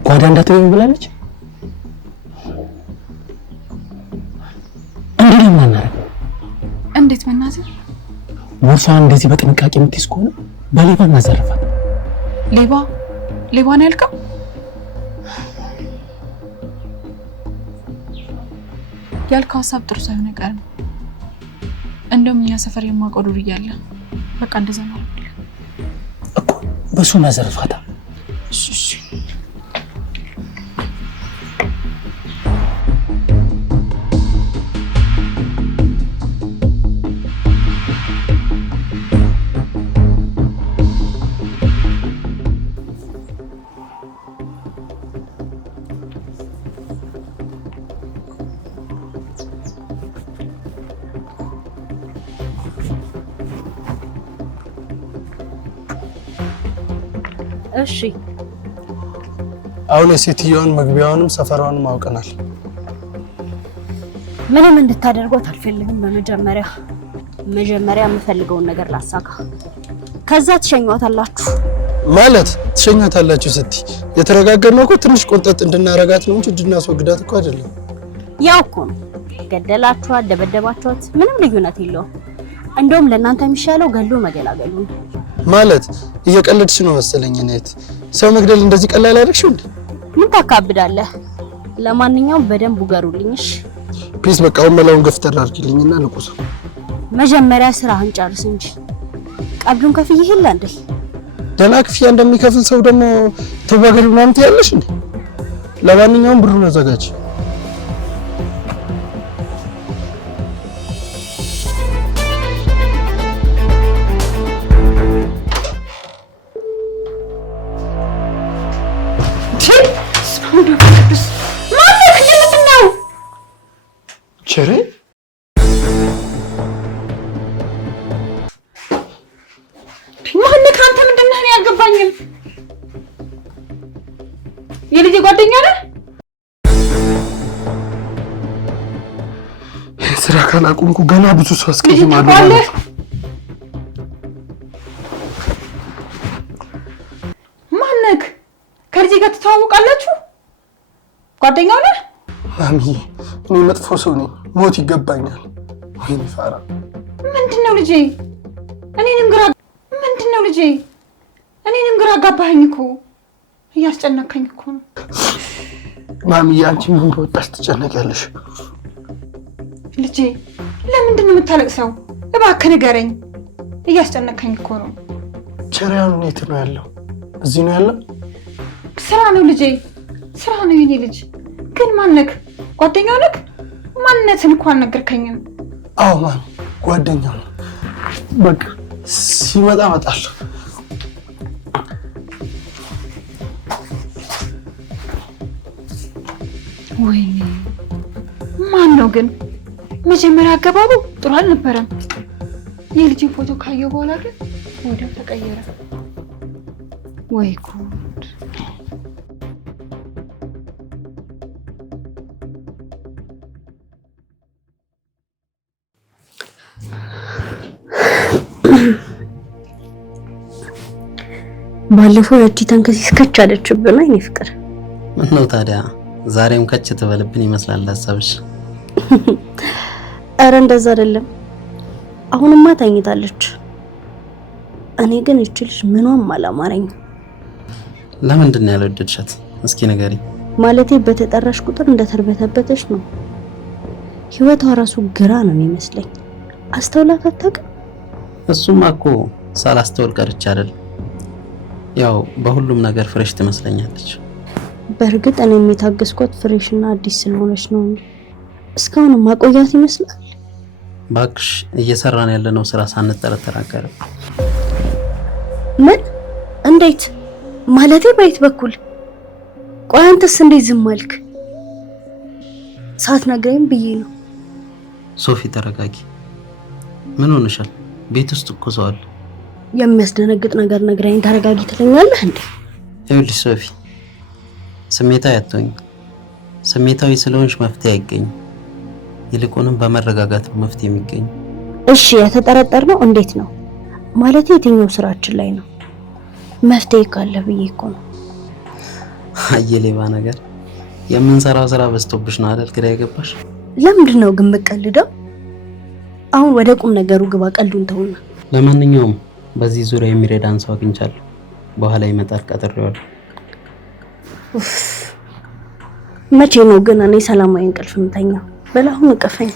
ጓዳ እንዳትገቢ ብላለች። እንዴት እናናረግ? እንዴት በእናትህ? ቦርሳዋን እንደዚህ በጥንቃቄ የምትይዝ ከሆነ በሌባ እናዘርፋት። ሌባ ነው ያልከው? ያልከው ሀሳብ ጥሩ ሳይሆን አይቀርም። እንደውም እኛ ሰፈር የማውቀው ዱርዬ አለ። በቃ እንደዛ ነው እኮ በሱ እናዘርፋታ። እሺ እሺ አሁን የሴትዮዋን መግቢያውንም ሰፈሯንም አውቀናል። ምንም እንድታደርጓት አልፈልግም። መጀመሪያ የምፈልገውን ነገር ላሳካ፣ ከዛ ትሸኟታላችሁ። ማለት ትሸኛታላችሁ ስትይ የተረጋገጥነው እኮ ትንሽ ቆንጠጥ እንድናረጋት ነው እንጂ እንድናስወግዳት እኮ አይደለም። ያው እኮ ነው። ገደላችኋት፣ ደበደባችኋት ምንም ልዩነት የለውም። እንደውም ለእናንተ የሚሻለው ገሎ መገላገሉ ነው። ማለት እየቀለድሽ ነው መሰለኝ። እኔት ሰው መግደል እንደዚህ ቀላል አድርግሽው እንዴ? ምን ታካብዳለህ? ለማንኛውም በደንብ ውገሩልኝሽ። ፕሊዝ በቃ ወመላውን ገፍተር አድርጊልኝና ንቁስ። መጀመሪያ ስራህን ጨርስ እንጂ ቀብዱን ከፍዬ ይሄላ እንዴ? ደህና ክፍያ እንደሚከፍል ሰው ደግሞ ተባገሉ ምናምን ትያለሽ እንዴ? ለማንኛውም ብሩን አዘጋጅ። ቸሬ ማነህ አንተ? ምንድን ነህ? አልገባኝም። የልጄ ጓደኛ ነህ? ስራ ካላቆምኩ ገና ብዙ ሰው አስቀይማለሁ። ማነህ? ከልጄ ጋር ትተዋወቃላችሁ? ጓደኛው ነህ? ማሚ እኔ መጥፎ ሰው ነኝ። ሞት ይገባኛል። ወይኔ ፋራ ምንድነው ልጄ? እኔንም ግራ አጋባኸኝ እኮ። እያስጨነቀኝ እኮ ነው። ማሚ አንቺ ምን በወጣሽ ትጨነቂያለሽ? ልጄ ለምንድን ነው የምታለቅሰው? እባክህ ንገረኝ። እያስጨነቀኝ እኮ ነው። ቸሪያኑ የት ነው ያለው? እዚህ ነው ያለው? ስራ ነው ልጄ፣ ስራ ነው የኔ ልጅ። ግን ማነክ? ጓደኛው ነክ? ማንነትን እኮ አልነገርከኝም። አዎ ማሚ ጓደኛው ነው። በቃ ሲመጣ እመጣለሁ። ወይኔ ማን ነው ግን? መጀመሪያ አገባቡ ጥሩ አልነበረም። የልጅ ፎቶ ካየው በኋላ ግን ወዲያው ተቀየረ። ወይ ጉድ! ባለፈው ያቺ ተንከሲስ ከች አለችብን። አይኔ ፍቅር ምን ነው ታዲያ ዛሬም ከች ተበልብን ይመስላል ሐሳብሽ። አረ እንደዛ አይደለም። አሁንማ ታኝታለች። እኔ ግን እቺ ልጅ ምንም አላማረኝ። ለምንድን ነው ያልወደድሻት? እስኪ ንገሪ። ማለቴ በተጠራሽ ቁጥር እንደተርበተበተሽ ነው። ህይወቷ ራሱ ግራ ነው የሚመስለኝ። አስተውላት አታውቅም? እሱማ እኮ ሳላስተውል ቀርቼ አይደል። ያው በሁሉም ነገር ፍሬሽ ትመስለኛለች። በእርግጥ እኔ የታገስኳት ፍሬሽና አዲስ ስለሆነች ነው እንጂ እስካሁን ማቆያት ይመስላል። ባክሽ እየሰራን ያለነው ስራ ሳንጠረጠር አቀረ። ምን? እንዴት? ማለቴ በየት በኩል? ቆይ አንተስ እንዴት ዝም አልክ? ሳትነግረኝ ብዬ ነው። ሶፊ ተረጋጊ። ምን ሆነሻል? ቤት ውስጥ እኮ ሰው አለ። የሚያስደነግጥ ነገር ነግራኝ ተረጋጊ ትለኛለህ እንዴ? ይኸውልሽ ሶፊ ስሜታዊ አትሆኝ። ስሜታዊ ስለሆንሽ መፍትሄ አይገኝም። ይልቁንም በመረጋጋት ነው መፍትሄ የሚገኝ። እሺ የተጠረጠርነው እንዴት ነው? ማለት የትኛው ስራችን ላይ ነው? መፍትሄ ካለ ብዬ እኮ ነው። አየሌባ ነገር የምንሰራው ስራ በዝቶብሽ ነው አይደል? ግራ የገባሽ ለምንድን ነው ግን የምትቀልደው? አሁን ወደ ቁም ነገሩ ግባ። ቀልዱን ተውና። ለማንኛውም በዚህ ዙሪያ የሚረዳን ሰው አግኝቻለሁ። በኋላ ይመጣል፣ ቀጥሬዋለሁ። መቼ ነው ግን እኔ ሰላማዊ እንቅልፍ የምተኛው? በላሁን እቀፈኝ።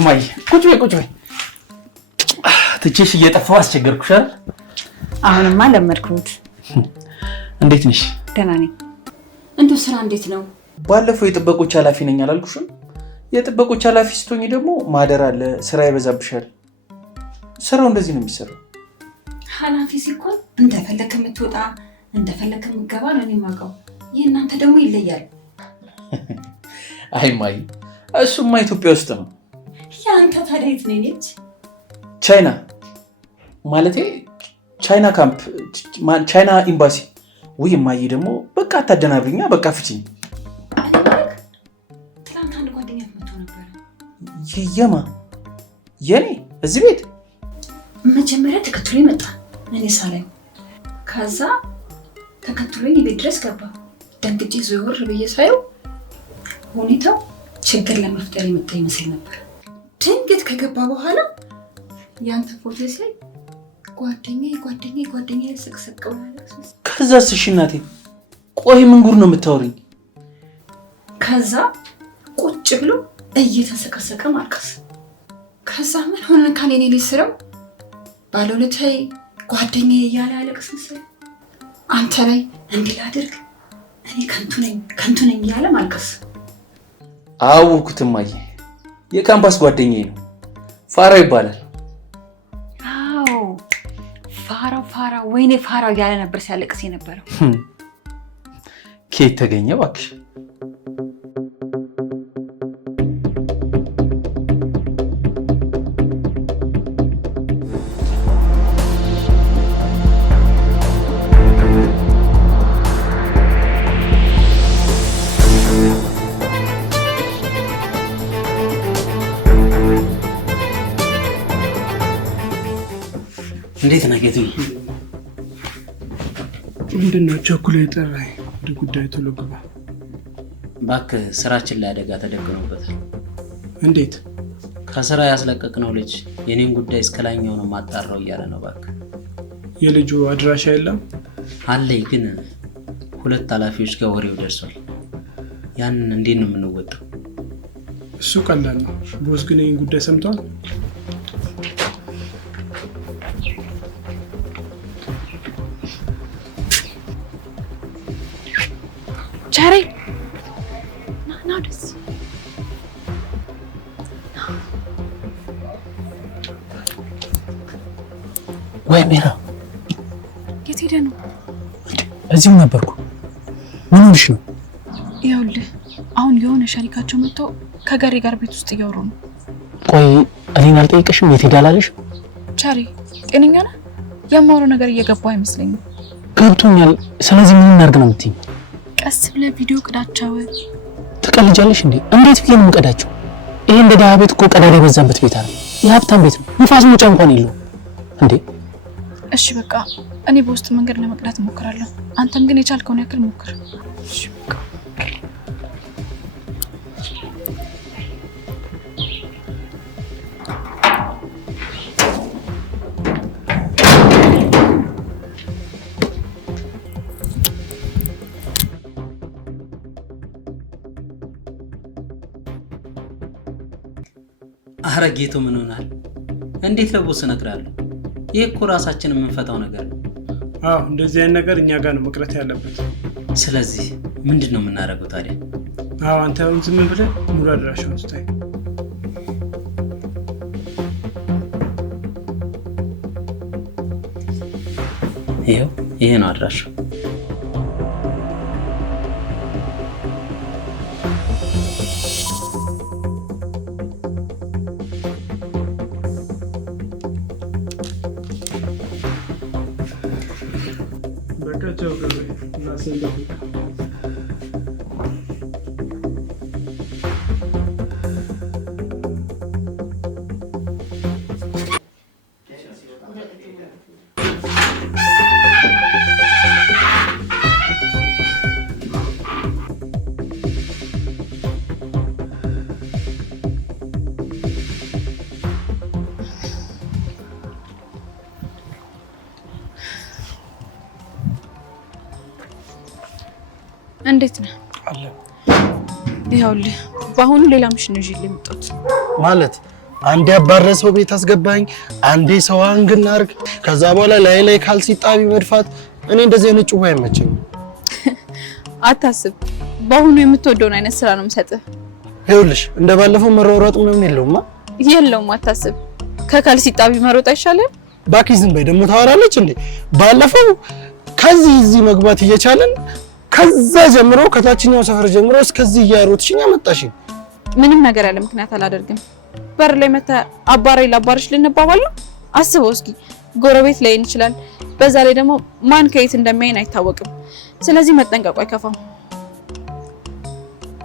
እማዬ ቁጭ በይ። ትቼሽ እየጠፋሁ አስቸገርኩሽ አይደል? አሁንማ ለመድኩት። እንዴት ነሽ? ደህና ነኝ። እንደው ስራ እንዴት ነው? ባለፈው የጥበቆች ኃላፊ ነኝ አላልኩሽም? የጥበቆች ኃላፊ ስትሆኚ ደግሞ ማደር አለ፣ ስራ ይበዛብሻል። ስራው እንደዚህ ነው የሚሰራው። ኃላፊ ሲኮን እንደፈለክ የምትወጣ እንደፈለክ የምትገባ ነው የማውቀው። የእናንተ ደግሞ ይለያል። አይ እማዬ እሱማ ኢትዮጵያ ውስጥ ነው። ያንተ ታዲያ የት ነች? ቻይና ማለቴ ቻይና ካምፕ፣ ቻይና ኤምባሲ ወይ እማዬ ደግሞ በቃ አታደናብሪኛ፣ በቃ ፍቺኝ። ትናንት አንድ ጓደኛ መጥቶ ነበር። የማ የኔ እዚህ ቤት መጀመሪያ ተከትሎ መጣ፣ እኔ ሳላይ። ከዛ ተከትሎኝ ቤት ድረስ ገባ። ደንግጬ ዞር ብዬ ሳየው ሁኔታው ችግር ለመፍጠር የመጣ ይመስል ነበር። ድንገት ከገባ በኋላ ያንተ ፎቶ ሲያይ ጓደኛዬ ሰቅሰቀው ያለቅስ። ከዛስ? እሺ እናቴ ቆይ ምን ጉድ ነው የምታወሪኝ? ከዛ ቁጭ ብሎ እየተሰቀሰቀ ማልቀስ። ከዛ ምን ሆነ ካለ እኔ ልጅ ስራው ባለውለታዬ ጓደኛዬ እያለ ያለቅስ መሰለኝ። አንተ ላይ እንዲህ ላድርግ እኔ ከንቱ ነኝ እያለ ማልቀስ። አወኩት እማዬ፣ የካምፓስ ጓደኛዬ ነው፣ ፋራው ይባላል። አዎ ፋራው፣ ወይኔ ፋራው እያለ ነበር ሲያለቅስ የነበረው። ከየት ተገኘ እባክሽ? እንዴት ነህ ጌቱዬ? ምንድን ነው ቸኩለህ የጠራኸኝ? ወደ ጉዳዩ ቶሎ ግባ እባክህ። ስራችን ላይ አደጋ ተደቅኖበታል። እንዴት? ከስራ ያስለቀቅነው ልጅ የኔን ጉዳይ እስከ ላይኛው ነው ማጣራው እያለ ነው። እባክህ የልጁ አድራሻ የለም? አለኝ፣ ግን 2 ኃላፊዎች ጋር ወሬው ደርሷል። ያንን እንዴት ነው የምንወጣው? እሱ ቀላል ነው። ቦስ ግን ይህን ጉዳይ ሰምቷል? ቸሬ ና ደስ ወይ ሜራ፣ የት ሄደ ነው? እዚሁ ነበርኩ። ምን ሆነሽ ነው? ይኸውልህ አሁን የሆነ ሸሪካቸው መጥተው ከጋሪ ጋር ቤት ውስጥ እያወሩ ነው። ቆይ እኔን አልጠይቅሽም? የት ሄዳላለሽ? ቸሬ ጤነኛ ነህ? የማወራው ነገር እየገባው አይመስለኝም። ገብቶኛል። ስለዚህ ምን እናድርግ ነው የምትይኝ? ቀስ ብለህ ቪዲዮ ቅዳቸው። ትቀልጃለሽ እንዴ? እንዴት ብዬ ነው የምቀዳቸው? ይሄ እንደ ደሃ ቤት እኮ ቀዳዳ የበዛበት ቤት አይደል? የሀብታም ቤት ነው። ንፋስ መውጫ እንኳን የለውም እንዴ። እሺ በቃ እኔ በውስጥ መንገድ ለመቅዳት እሞክራለሁ። አንተም ግን የቻልከውን ያክል ሞክር። እሺ በቃ አረ ጌቱ ምን ሆናል? እንዴት ለቦስ እነግራለሁ? ይሄ እኮ ራሳችን የምንፈታው ነገር ነው። አዎ እንደዚህ አይነት ነገር እኛ ጋር ነው መቅረት ያለበት። ስለዚህ ምንድን ነው የምናደርገው ታዲያ? አዎ አንተ አሁን ዝም ብለህ ሙሉ አድራሻውን ስታይ። ይሄ ነው አድራሻው። እንዴት ነህ? አለ ይኸውልህ በአሁኑ ሌላ ምሽን ነው ይዤ የመጣሁት። ማለት አንዴ ያባረሰው ቤት አስገባኝ፣ አንዴ ሰው አንግና አርግ፣ ከዛ በኋላ ላይ ካልሲ ጣቢ መድፋት። እኔ እንደዚህ አይነት ጭዋ አይመቸኝም። አታስብ፣ በአሁኑ የምትወደውን አይነት ስራ ነው የምሰጥህ። ይኸውልሽ እንደባለፈው መሯሯጥ ምናምን የለውማ። የለውም፣ አታስብ። ከካልሲ ጣቢ መሮጥ አይሻልም? እባክሽ ዝም በይ። ደግሞ ታወራለች እንዴ? ባለፈው ከዚህ እዚህ መግባት እየቻለን ከዛ ጀምሮ ከታችኛው ሰፈር ጀምሮ እስከዚህ እያሮጥሽኝ አመጣሽኝ። ምንም ነገር ያለ ምክንያት አላደርግም። በር ላይ መታ አባራይ ላባርሽ ልንባባል ነው? አስበው እስኪ፣ ጎረቤት ላይ ይችላል። በዛ ላይ ደግሞ ማን ከየት እንደሚያይን አይታወቅም። ስለዚህ መጠንቀቁ አይከፋም።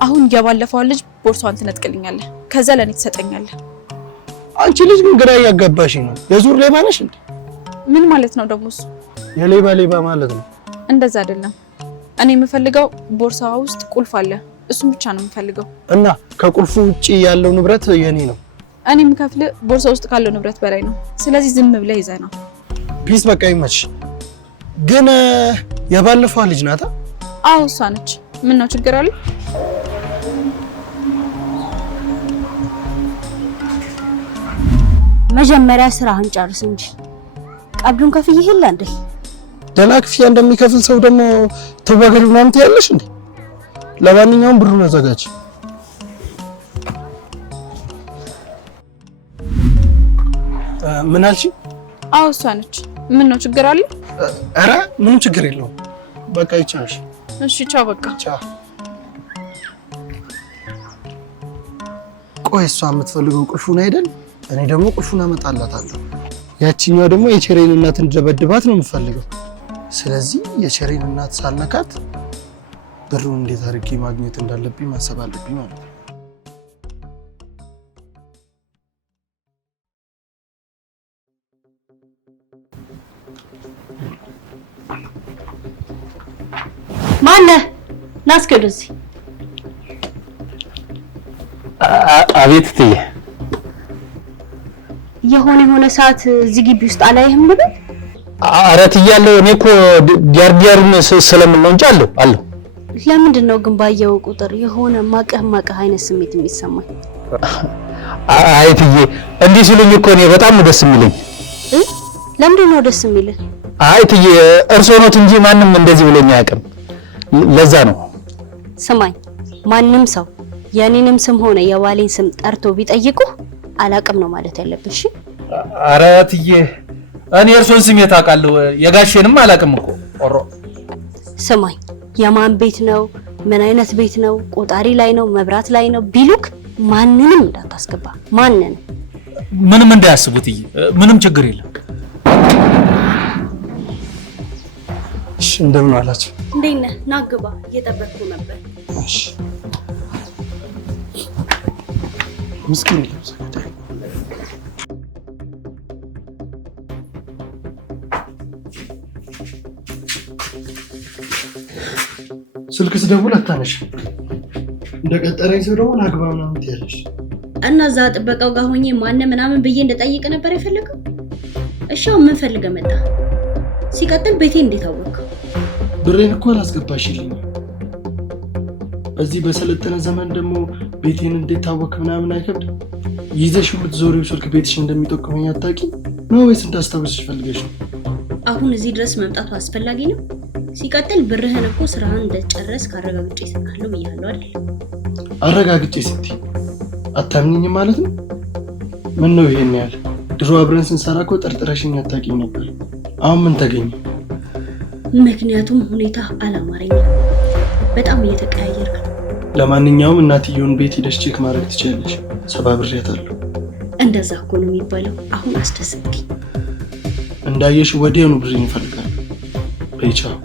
አሁን የባለፈው ልጅ ቦርሷን ትነጥቅልኛለህ፣ ከዛ ለኔ ትሰጠኛለህ። አንቺ ልጅ ግን ግራ እያጋባሽ ነው። የዙር ሌባ ነሽ እንዴ? ምን ማለት ነው ደግሞ እሱ? የሌባ ሌባ ማለት ነው። እንደዛ አይደለም። እኔ የምፈልገው ቦርሳዋ ውስጥ ቁልፍ አለ፣ እሱን ብቻ ነው የምፈልገው። እና ከቁልፉ ውጪ ያለው ንብረት የኔ ነው። እኔ የምከፍልህ ቦርሳ ውስጥ ካለው ንብረት በላይ ነው። ስለዚህ ዝም ብለህ ይዘህ ነው። ፒስ በቃ ይመችሽ። ግን የባለፈው ልጅ ናታ? አዎ እሷ ነች። ምን ነው ችግር አለ? መጀመሪያ ስራህን ጨርስ እንጂ ቀብዱን ከፍዬ ይሄላ እንዴ? ደህና ክፍያ እንደሚከፍል ሰው ደግሞ ተባገሩ ምናምን ትያለሽ እንዴ? ለማንኛውም ብሩን አዘጋጅ። ምን አልሽ? አዎ እሷ ነች። ምን ነው ችግር አለ? ኧረ ምንም ችግር የለውም። በቃ ይቻልሽ። እሺ ቻው። በቃ ቻው። ቆይ እሷ የምትፈልገው ቁልፉን አይደል? እኔ ደግሞ ቁልፉን አመጣላታለሁ። ያቺኛው ደግሞ የቸሬን እናት እንድደበድባት ነው የምፈልገው። ስለዚህ የቸሬን እናት ሳልነካት ብሩን እንዴት አድርጌ ማግኘት እንዳለብኝ ማሰብ አለብኝ ማለት ነው። ማነህ? ና እስኪ ወደዚህ። አቤት እትዬ። የሆነ ሰዓት እዚህ ግቢ ውስጥ አላየህም ነበር? ኧረ እትያለሁ። እኔ እኮ ዲያርዲያሩን ስለምን ነው እንጂ አለሁ። ለምንድን ነው ግን ባየው ቁጥር የሆነ ማቀህ አይነት ስሜት የሚሰማኝ? አይ እትዬ፣ እንዲህ ሲሉኝ እኮ እኔ በጣም ነው ደስ የሚለኝ። ለምንድን ነው ደስ የሚልህ? አይ እትዬ፣ እርስዎ ኖት እንጂ ማንም እንደዚህ ብሎኝ አያውቅም። ለዛ ነው። ስማኝ፣ ማንም ሰው የኔንም ስም ሆነ የባሌን ስም ጠርቶ ቢጠይቁ አላቅም ነው ማለት ያለብሽ። ኧረ እትዬ፣ እኔ እርሶን ስሜት አውቃለሁ፣ የጋሼንም አላቅም እኮ። ኦሮ ስማኝ፣ የማን ቤት ነው? ምን አይነት ቤት ነው? ቆጣሪ ላይ ነው? መብራት ላይ ነው ቢሉክ ማንንም እንዳታስገባ። ማንንም ምንም እንዳያስቡት እትዬ፣ ምንም ችግር የለም። እሺ፣ እንደምን አላችሁ? እንዴት ነህ? ና ግባ፣ እየጠበቅኩ ነበር። እሺ። ምስኪን ልብስ ገዳይ። ስልክ ስደውል አታነሺም። እንደቀጠረኝ ሰው ደግሞ ናግባ ምናምን ትያለሽ። እና እዛ ጥበቃው ጋር ሆኜ ማን ምናምን ብዬ እንደጠይቅ ነበር የፈለገው። እሺ ምን ፈልገህ መጣ? ሲቀጥል ቤቴ እንዴት አወቅኸው? ብሬን እኮ አላስገባሽልኝ። በዚህ በሰለጠነ ዘመን ደግሞ ቤቴን እንዴት ታወቅ ምናምን አይከብድም። ይዘሽ የምትዞሪው ስልክ ቤትሽ እንደሚጠቁመኝ አታውቂም ነው ወይስ እንዳስታውስሽ ፈልገሽ ነው? አሁን እዚህ ድረስ መምጣቱ አስፈላጊ ነው? ሲቀጥል ብርህን እኮ ስራህን እንደጨረስክ አረጋግጬ እሰጥሃለሁ ብያለሁ አይደል? አረጋግጬ ስትይ አታምኚኝም ማለት ነው? ምን ነው ይሄን ያህል? ድሮ አብረን ስንሰራ እኮ ጠርጥረሽኝ አታውቂም ነበር። አሁን ምን ተገኘ? ምክንያቱም ሁኔታ አላማረኝም። በጣም እየተቀያየርክ ነው። ለማንኛውም እናትየውን ቤት ሄደሽ ቼክ ማድረግ ትችያለሽ። ሰባብሬያታለሁ። እንደዛ እኮ ነው የሚባለው። አሁን አስደሰትከኝ። እንዳየሽ ወዲያውኑ ብሬን ይፈልጋል። በይ ቻው።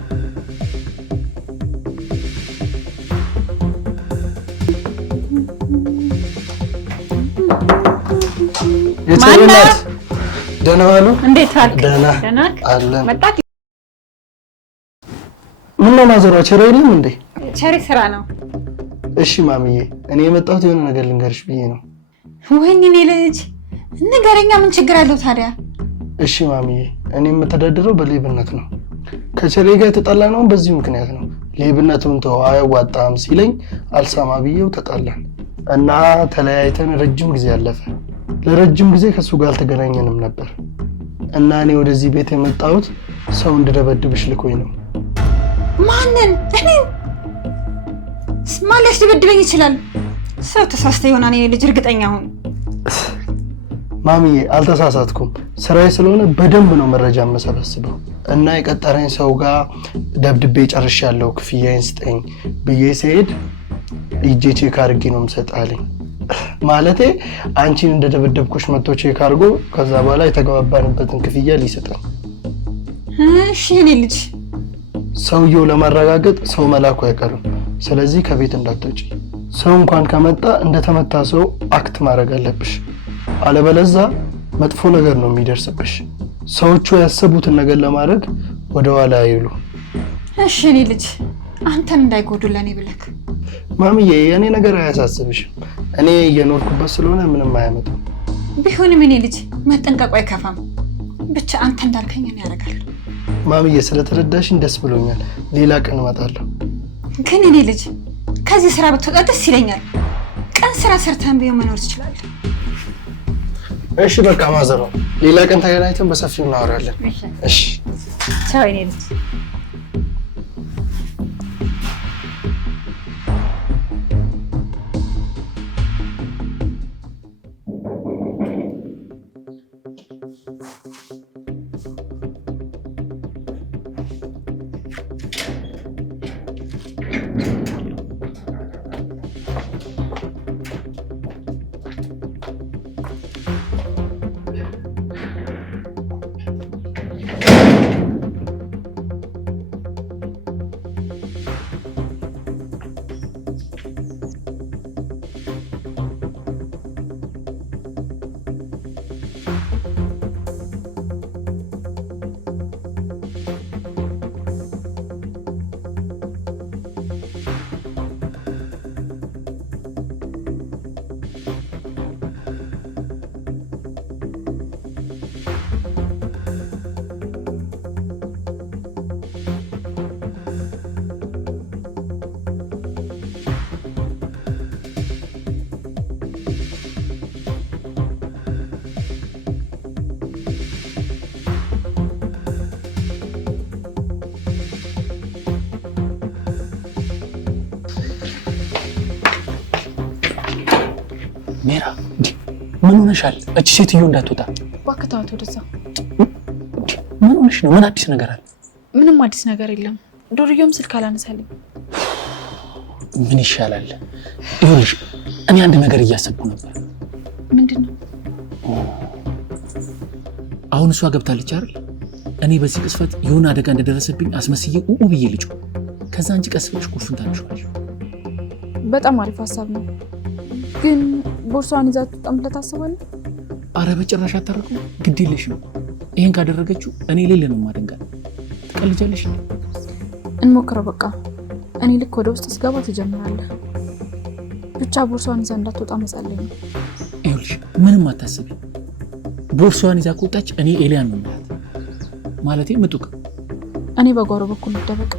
ማናት? ደህና ዋሉ? እንዴት አልክ? ደህና አለን። መጣክ? ምን ነው ማዘሯ ቸሬ የለም እንዴ? ቸሬ ስራ ነው። እሺ ማሚዬ፣ እኔ የመጣሁት የሆነ ነገር ልንገርሽ ብዬ ነው። ወይኔ እኔ ልጅ ንገረኛ፣ ምን ችግር አለው ታዲያ? እሺ ማሚዬ፣ እኔ የምተዳደረው በሌብነት ነው። ከቸሬ ጋር የተጣላ ነው በዚህ ምክንያት ነው። ሌብነቱን ተው አያዋጣም ሲለኝ አልሰማ ብዬው ተጣላን እና ተለያይተን ረጅም ጊዜ አለፈ። ለረጅም ጊዜ ከሱ ጋር አልተገናኘንም ነበር እና እኔ ወደዚህ ቤት የመጣሁት ሰው እንድደበድብሽ ልኮኝ ነው። ማንን? እኔ ማን ሊያስደበድበኝ ይችላል? ሰው ተሳስተ ይሆናል። እኔ ልጅ እርግጠኛ ሁን። ማሚዬ አልተሳሳትኩም። ስራዬ ስለሆነ በደንብ ነው መረጃ የምሰበስበው እና የቀጠረኝ ሰው ጋር ደብድቤ ጨርሻለሁ፣ ክፍያዬን ስጠኝ ብዬ ስሄድ ሂጄ ቼክ አድርጌ ነው የምሰጥህ አለኝ። ማለቴ አንቺን እንደደበደብኩሽ መጥቶ ቼክ አድርጎ ከዛ በኋላ የተገባባንበትን ክፍያ ሊሰጠኝ። እሺ እኔ ልጅ ሰውየው ለማረጋገጥ ሰው መላኩ አይቀርም። ስለዚህ ከቤት እንዳትወጪ። ሰው እንኳን ከመጣ እንደተመታ ሰው አክት ማድረግ አለብሽ። አለበለዚያ መጥፎ ነገር ነው የሚደርስብሽ። ሰዎቹ ያሰቡትን ነገር ለማድረግ ወደ ኋላ አይሉ። እሺ እኔ ልጅ አንተን እንዳይጎዱ ለኔ ብለክ። ማሚዬ የኔ ነገር አያሳስብሽም። እኔ እየኖርኩበት ስለሆነ ምንም አያመጣም። ቢሆንም እኔ ልጅ መጠንቀቁ አይከፋም። ብቻ አንተ እንዳልከኝ እኔ ያደርጋለሁ። ማሚዬ ስለተረዳሽኝ ደስ ብሎኛል። ሌላ ቀን እመጣለሁ። ግን እኔ ልጅ ከዚህ ስራ ብትወጣ ደስ ይለኛል። ቀን ስራ ሰርተን ቢሆን መኖር ትችላለህ። እሺ በቃ ማዘሯ፣ ሌላ ቀን ተገናኝተን በሰፊው እናወራለን። እሺ ቻው እኔ ልጅ። ሜራ ምን ሆነሻል? እቺ ሴትዮ እንዳትወጣ እባክህ ተዋት ወደዛ። ምን ሆነሽ ነው? ምን አዲስ ነገር አለ? ምንም አዲስ ነገር የለም። ዶርዮም ስልክ አላነሳልኝ። ምን ይሻላል? ይኸውልሽ እኔ አንድ ነገር እያሰብኩ ነበር። ምንድነው? አሁን እሷ ገብታለች አይደል? እኔ በዚህ ቅስፈት የሆነ አደጋ እንደደረሰብኝ አስመስዬ ብዬ ልጩ። ከዛ አንቺ ቀስ ብለሽ ቁልፉን ታነሺዋለሽ። በጣም አሪፍ ሀሳብ ነው። ግን ቦርሳዋን ይዛ ትወጣም ብለህ ታስባለህ? አረ በጭራሽ አታረቁም። ግድ የለሽም። ይሄን ካደረገችው እኔ ሌለ ነው ማደንጋል። ትቀልጃለሽ። እንሞክረው በቃ። እኔ ልክ ወደ ውስጥ ስገባ ትጀምራለህ። ብቻ ቦርሳዋን ይዛ እንዳትወጣ መጸለይ ነው። ይኸውልሽ ምንም አታስቢ። ቦርሳዋን ይዛ ከወጣች እኔ ኤሊያን ነው ማለት ማለቴ ምጡቅ። እኔ በጓሮ በኩል ልደበቅ።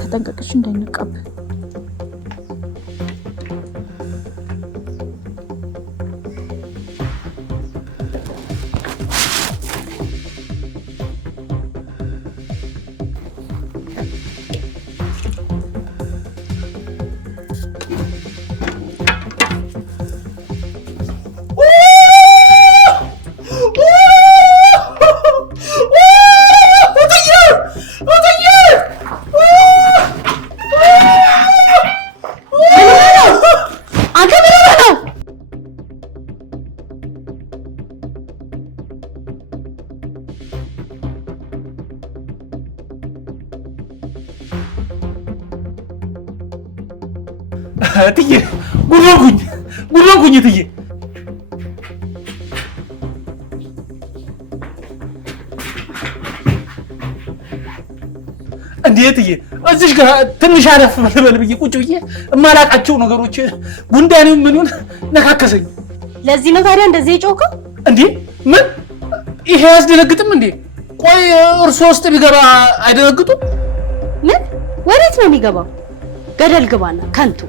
ተጠንቀቅሽ እንዳይነቃብህ። እትዬ ጉድ እትዬ። እንዴ እትዬ እዚህ ጋር ትንሽ አረፍ ልበል ብዬ ቁጭ ብዬ የማላውቃቸው ነገሮች ጉንዳኔው ምኑን ነካከሰኝ። ለዚህ ነው ታዲያ እንደዚህ የጮከው? እንዴ ምን ይሄ ያስደነግጥም እንዴ? ቆይ እርሶ ውስጥ ቢገባ አይደነግጡም? ምን ወዴት ነው የሚገባው? ገደል ግባና ከንቱ